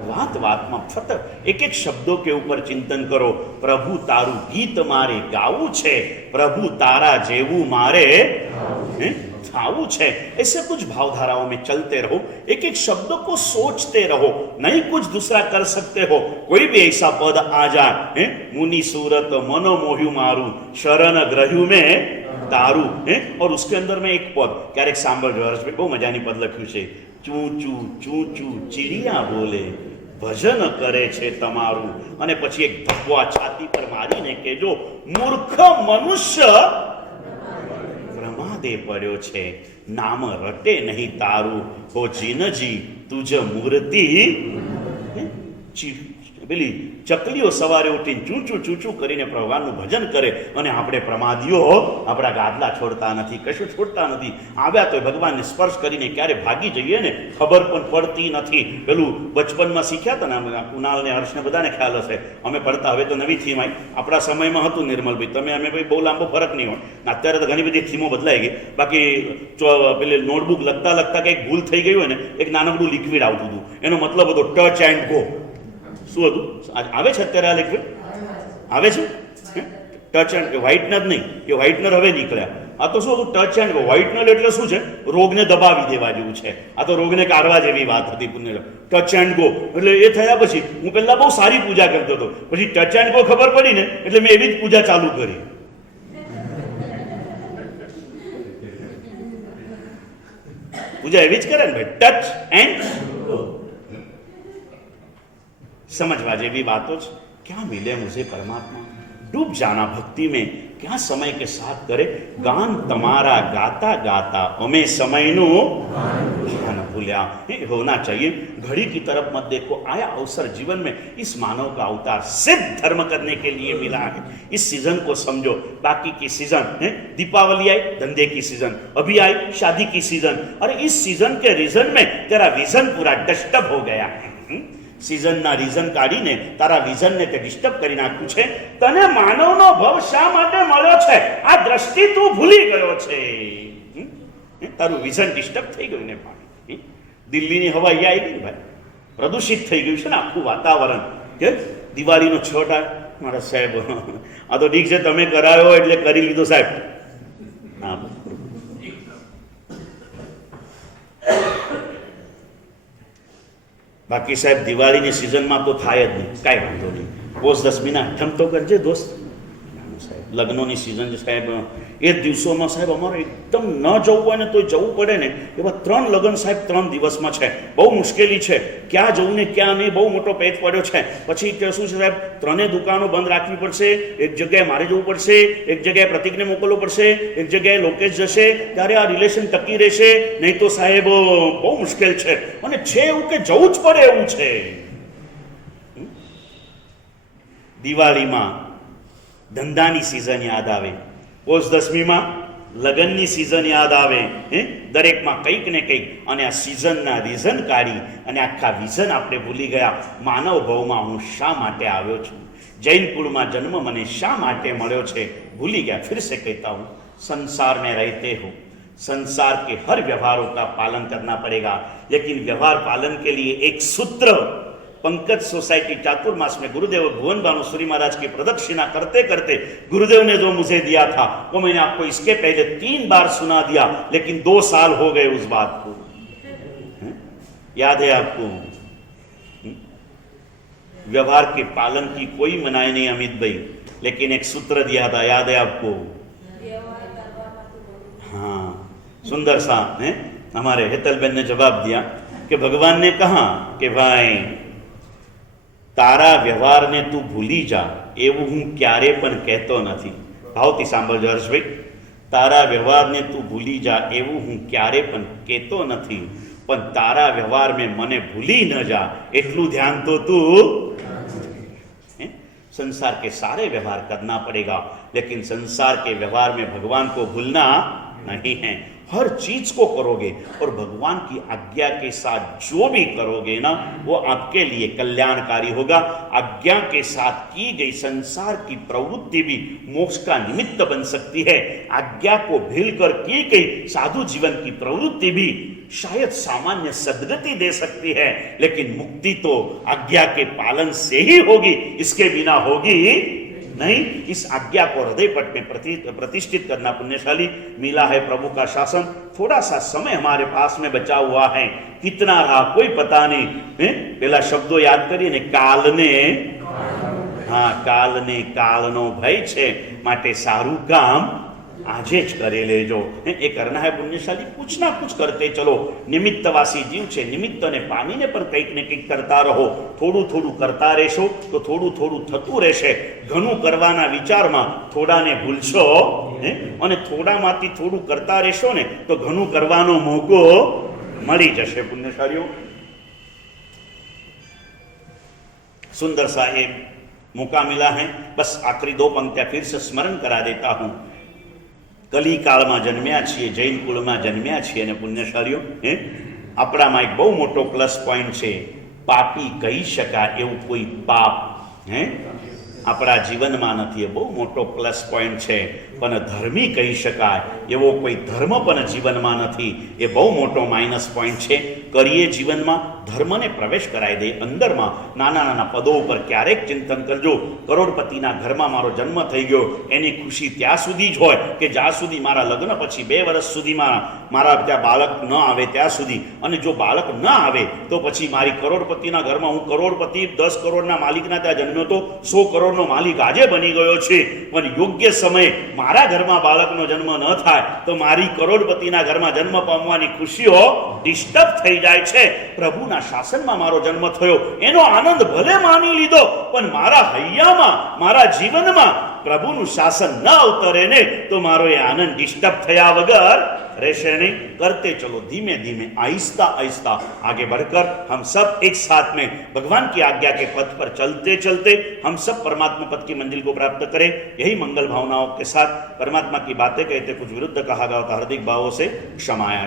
વાત વાતમાં. ફક્ત એક એક શબ્દો કે ઉપર ચિંતન કરો. પ્રભુ તારું ગીત મારે ગાવું છે, પ્રભુ તારા જેવું મારે थाऊ है. ऐसे कुछ भावधाराओं में चलते रहो, एक एक शब्द को सोचते रहो. नहीं कुछ दूसरा कर सकते हो. कोई भी ऐसा पद आ जाए, मुनि सूरत मनोमोह्यु मारू शरण ग्रह्यु में तारू है, और उसके अंदर में एक पद क्यारेक सांभळજો હર્ષભાઈ, બહુ મજાની પદ લખ્યું છે. ચૂચું ચૂચું ચીડિયા બોલે ભજન કરે છે તમારું. અને પછી એક ધક્કો આ છાતી પર મારીને કહેજો, મૂર્ખ મનુષ્ય પ્રમાદે પડ્યો છે, નામ રટે નહીં તારું. હો જીનજી તુજ મૂર્તિ. પેલી ચકલીઓ સવારે ઉઠીને ચૂચું ચૂચું કરીને ભગવાનનું ભજન કરે, અને આપણે પ્રમાદીઓ આપણા ગાદલા છોડતા નથી, કશું છોડતા નથી. આવ્યા તો ભગવાનને સ્પર્શ કરીને ક્યારે ભાગી જઈએ ને ખબર પણ પડતી નથી. પેલું બચપનમાં શીખ્યા હતા ને, કુનાલને હર્ષને બધાને ખ્યાલ હશે. અમે પડતા, હવે તો નવી થીમ આવી. આપણા સમયમાં હતું નિર્મલભાઈ, તમે અમે ભાઈ બહુ લાંબો ફરક નહીં હોય. અત્યારે તો ઘણી બધી થીમો બદલાઈ ગઈ. બાકી પેલી નોટબુક લખતા લખતા કંઈક ભૂલ થઈ ગઈ હોય ને, એક નાનકડું લિક્વિડ આવતું હતું. એનો મતલબ હતો ટચ એન્ડ ગો. શું હતું? આવે છે અત્યારે આ લિક્વિડ આવે છે, ટચ એન્ડ વ્હાઇટનર નહીં, એ વ્હાઇટનર હવે નીકળ્યા. આ તો શું હતું? ટચ એન્ડ વ્હાઇટનર એટલે શું છે? રોગને દબાવી દેવા જેવું છે. આ તો રોગને કાઢવા જેવી વાત હતી. પુણ્ય ટચ એન્ડ ગો એટલે એ થયા પછી હું પહેલા બહુ સારી પૂજા કરતો હતો, પછી ટચ એન્ડ ગો ખબર પડી ને એટલે મેં એવી જ પૂજા ચાલુ કરી. પૂજા એવી જ કરે ને ભાઈ, ટચ એન્ડ ગો. समझवा जेवी बातों क्या मिले मुझे परमात्मा. डूब जाना भक्ति में, क्या समय के साथ करे गान तमारा गाता गाता हमें समय नो भान भूलिया. होना चाहिए. घड़ी की तरफ मत देखो. आया अवसर जीवन में इस मानव का अवतार सिद्ध धर्म करने के लिए मिला है. इस सीजन को समझो. बाकी की सीजन है, दीपावली आई धंधे की सीजन, अभी आई शादी की सीजन. अरे इस सीजन के रीजन में तेरा विजन पूरा डिस्टर्ब हो गया है. सीजनना રીઝન કાઢીને તારા વિઝનને તે ડિસ્ટર્બ કરી નાખ્યું છે. તને માનવનો ભવ શા માટે મળ્યો છે આ દ્રષ્ટિ તું ભૂલી ગયો છે. તારું વિઝન ડિસ્ટર્બ થઈ ગયું ને પાણી. દિલ્હીની હવા અહીંયા આવી ગઈ ભાઈ, પ્રદૂષિત થઈ ગયું છે ને આખું વાતાવરણ. કે દિવાળીનો છઠ આવે, મારા સાહેબ આ તો ઠીક છે તમે કરાયો એટલે કરી લીધો સાહેબ. હા, બાકી સાહેબ દિવાળીની સિઝનમાં તો થાય જ નહીં, કાંઈ વાંધો નહીં. પોષ દસમીના આઠમ તો કરજે દોસ્ત. સાહેબ લગ્નોની સિઝન છે સાહેબ, એ દિવસોમાં સાહેબ અમારે એકદમ ન જવું હોય ને તો જવું પડે ને. એવા 3 લગ્ન સાહેબ 3 દિવસમાં છે. બહુ મુશ્કેલી છે, ક્યાં જવું ને ક્યાં નહીં, બહુ મોટો પેચ પડ્યો છે. પછી કે શું છે સાહેબ, 3 દુકાનો બંધ રાખવી પડશે. એક જગ્યાએ મારે જવું પડશે, એક જગ્યાએ પ્રતિકને મોકલવું પડશે, એક જગ્યાએ લોકેશ જશે, ત્યારે આ રિલેશન ટકી રહેશે. નહીં તો સાહેબ બહુ મુશ્કેલ છે. અને છે એવું કે જવું જ પડે એવું છે. દિવાળીમાં ધંધાની સિઝન યાદ આવે, પોષ દસમીમાં લગ્નની સિઝન યાદ આવે. દરેકમાં કંઈક ને કંઈક. અને આ સિઝનના રીઝન કાઢી અને આખા વિઝન આપણે ભૂલી ગયા. માનવ ભવમાં હું શા માટે આવ્યો છું, जैन कुल में जन्म मने शा माटे मळ्यो छे भूली गया। फिर से कहता हूँ, संसार में रहते हो, संसार के हर व्यवहारों का पालन करना पड़ेगा, लेकिन व्यवहार पालन के लिए एक सूत्र पंकज सोसाइटी चातुर्मास में गुरुदेव भुवन भानुश्री महाराज की प्रदक्षिणा करते करते गुरुदेव ने जो मुझे दिया था वो मैंने आपको इसके पहले 3 बार सुना दिया, लेकिन 2 साल हो गए उस बात को। याद है आपको? व्यवहार के पालन की कोई मनाही नहीं अमित भाई, लेकिन एक सूत्र दिया था, याद है आपको? हाँ, सुंदर सा है। हमारे हेतलबेन ने जवाब दिया कि भगवान ने कहा कि भाई तारा व्यवहार ने तू भूली जा एवं हूँ क्यारे पण कहतो नथी, ભાવથી સાંભળજો હર્ષભાઈ. તારા વ્યવહારને તું ભૂલી જા એવું હું ક્યારે પણ કહેતો નથી, પણ તારા વ્યવહાર में મને ભૂલી ન જા એટલું ધ્યાન તો તું. संसार के सारे व्यवहार करना पड़ेगा, लेकिन संसार के व्यवहार में भगवान को भूलना नहीं है. हर चीज को करोगे और भगवान की आज्ञा के साथ जो भी करोगे ना वो आपके लिए कल्याणकारी होगा. आज्ञा के साथ की गई संसार की प्रवृत्ति भी मोक्ष का निमित्त बन सकती है. आज्ञा को भूलकर की गई साधु जीवन की प्रवृत्ति भी शायद सामान्य सद्गति दे सकती है, लेकिन मुक्ति तो आज्ञा के पालन से ही होगी, इसके बिना होगी नहीं. इस आज्ञा को हृदय पट में प्रतिष्ठित करना पुण्यशाली. मिला है प्रभु का शासन, थोड़ा सा समय हमारे पास में बचा हुआ है. कितना रहा कोई पता नहीं. पहला शब्दों याद करिए ने, काल ने, हाँ काल ने कालनो भय छे माटे सारू काम આજે જ કરી લેજો. એ કરના હે પુણ્યશાલી. कुछ ना कुछ करते चलो. નિમિત્તવાસી જીવ છે, નિમિત્તને પામીને પણ કંઈક ને કંઈક કરતા રહો. થોડું થોડું કરતા રહેશો તો થોડું થોડું થતું રહેશે. ઘણું કરવાના વિચારમાં થોડાને ભૂલશો અને થોડામાંથી થોડું કરતા રહેશો ને તો ઘણું કરવાનો મોકો મળી જશે. પુણ્યશાલીઓ, सुंदर सा ये मौका मिला है. बस आखिरी 2 पंक्तियां फिर से स्मरण करा देता हूं. कली काल में जन्म्या छे, जैन कुल में जन्म्या छे ने पुण्यशालीओ आपणामां एक बहु मोटो प्लस पॉइंट छे. पापी कही शकाय एवं कोई पाप આપણા જીવનમાં નથી, એ બહુ મોટો પ્લસ પોઈન્ટ છે. પણ ધર્મી કહી શકાય એવો કોઈ ધર્મ પણ જીવનમાં નથી, એ બહુ મોટો માઇનસ પોઈન્ટ છે. કરીએ જીવનમાં ધર્મને પ્રવેશ કરાવી દે અંદરમાં. નાના નાના પદો ઉપર ક્યારેક ચિંતન કરજો. કરોડપતિના ઘરમાં મારો જન્મ થઈ ગયો એની ખુશી ત્યાં સુધી જ હોય કે જ્યાં સુધી મારા લગ્ન પછી 2 વર્ષ સુધીમાં મારા ત્યાં બાળક ન આવે ત્યાં સુધી. અને જો બાળક ન આવે તો પછી મારી કરોડપતિના ઘરમાં હું કરોડપતિ 10 કરોડના માલિકના ત્યાં જન્મ્યો તો 100 કરોડનો માલિક આજે બની ગયો છે. પણ યોગ્ય સમયે મારા ઘરમાં બાળકનો જન્મ ન થાય તો મારી કરોડપતિના ઘરમાં જન્મ પામવાની ખુશીઓ ડિસ્ટર્બ થઈ જાય છે. પ્રભુના શાસનમાં મારો જન્મ થયો એનો આનંદ ભલે માની લીધો, પણ મારા હૈયામાં મારા જીવનમાં પ્રભુનું શાસન ન અવતરે ને તો મારો એ આનંદ ડિસ્ટર્બ થયા વગર રહેશે नहीं. करते चलो धीमे धीमे आहिस्ता आहिस्ता आगे बढ़कर हम सब एक साथ में भगवान की आज्ञा के पथ पर चलते चलते हम सब परमात्मा पद की मंजिल को प्राप्त करें. यही मंगल भावनाओं के साथ परमात्मा की बातें कहते कुछ विरुद्ध कहा गया होता हार्दिक भावों से क्षमाया.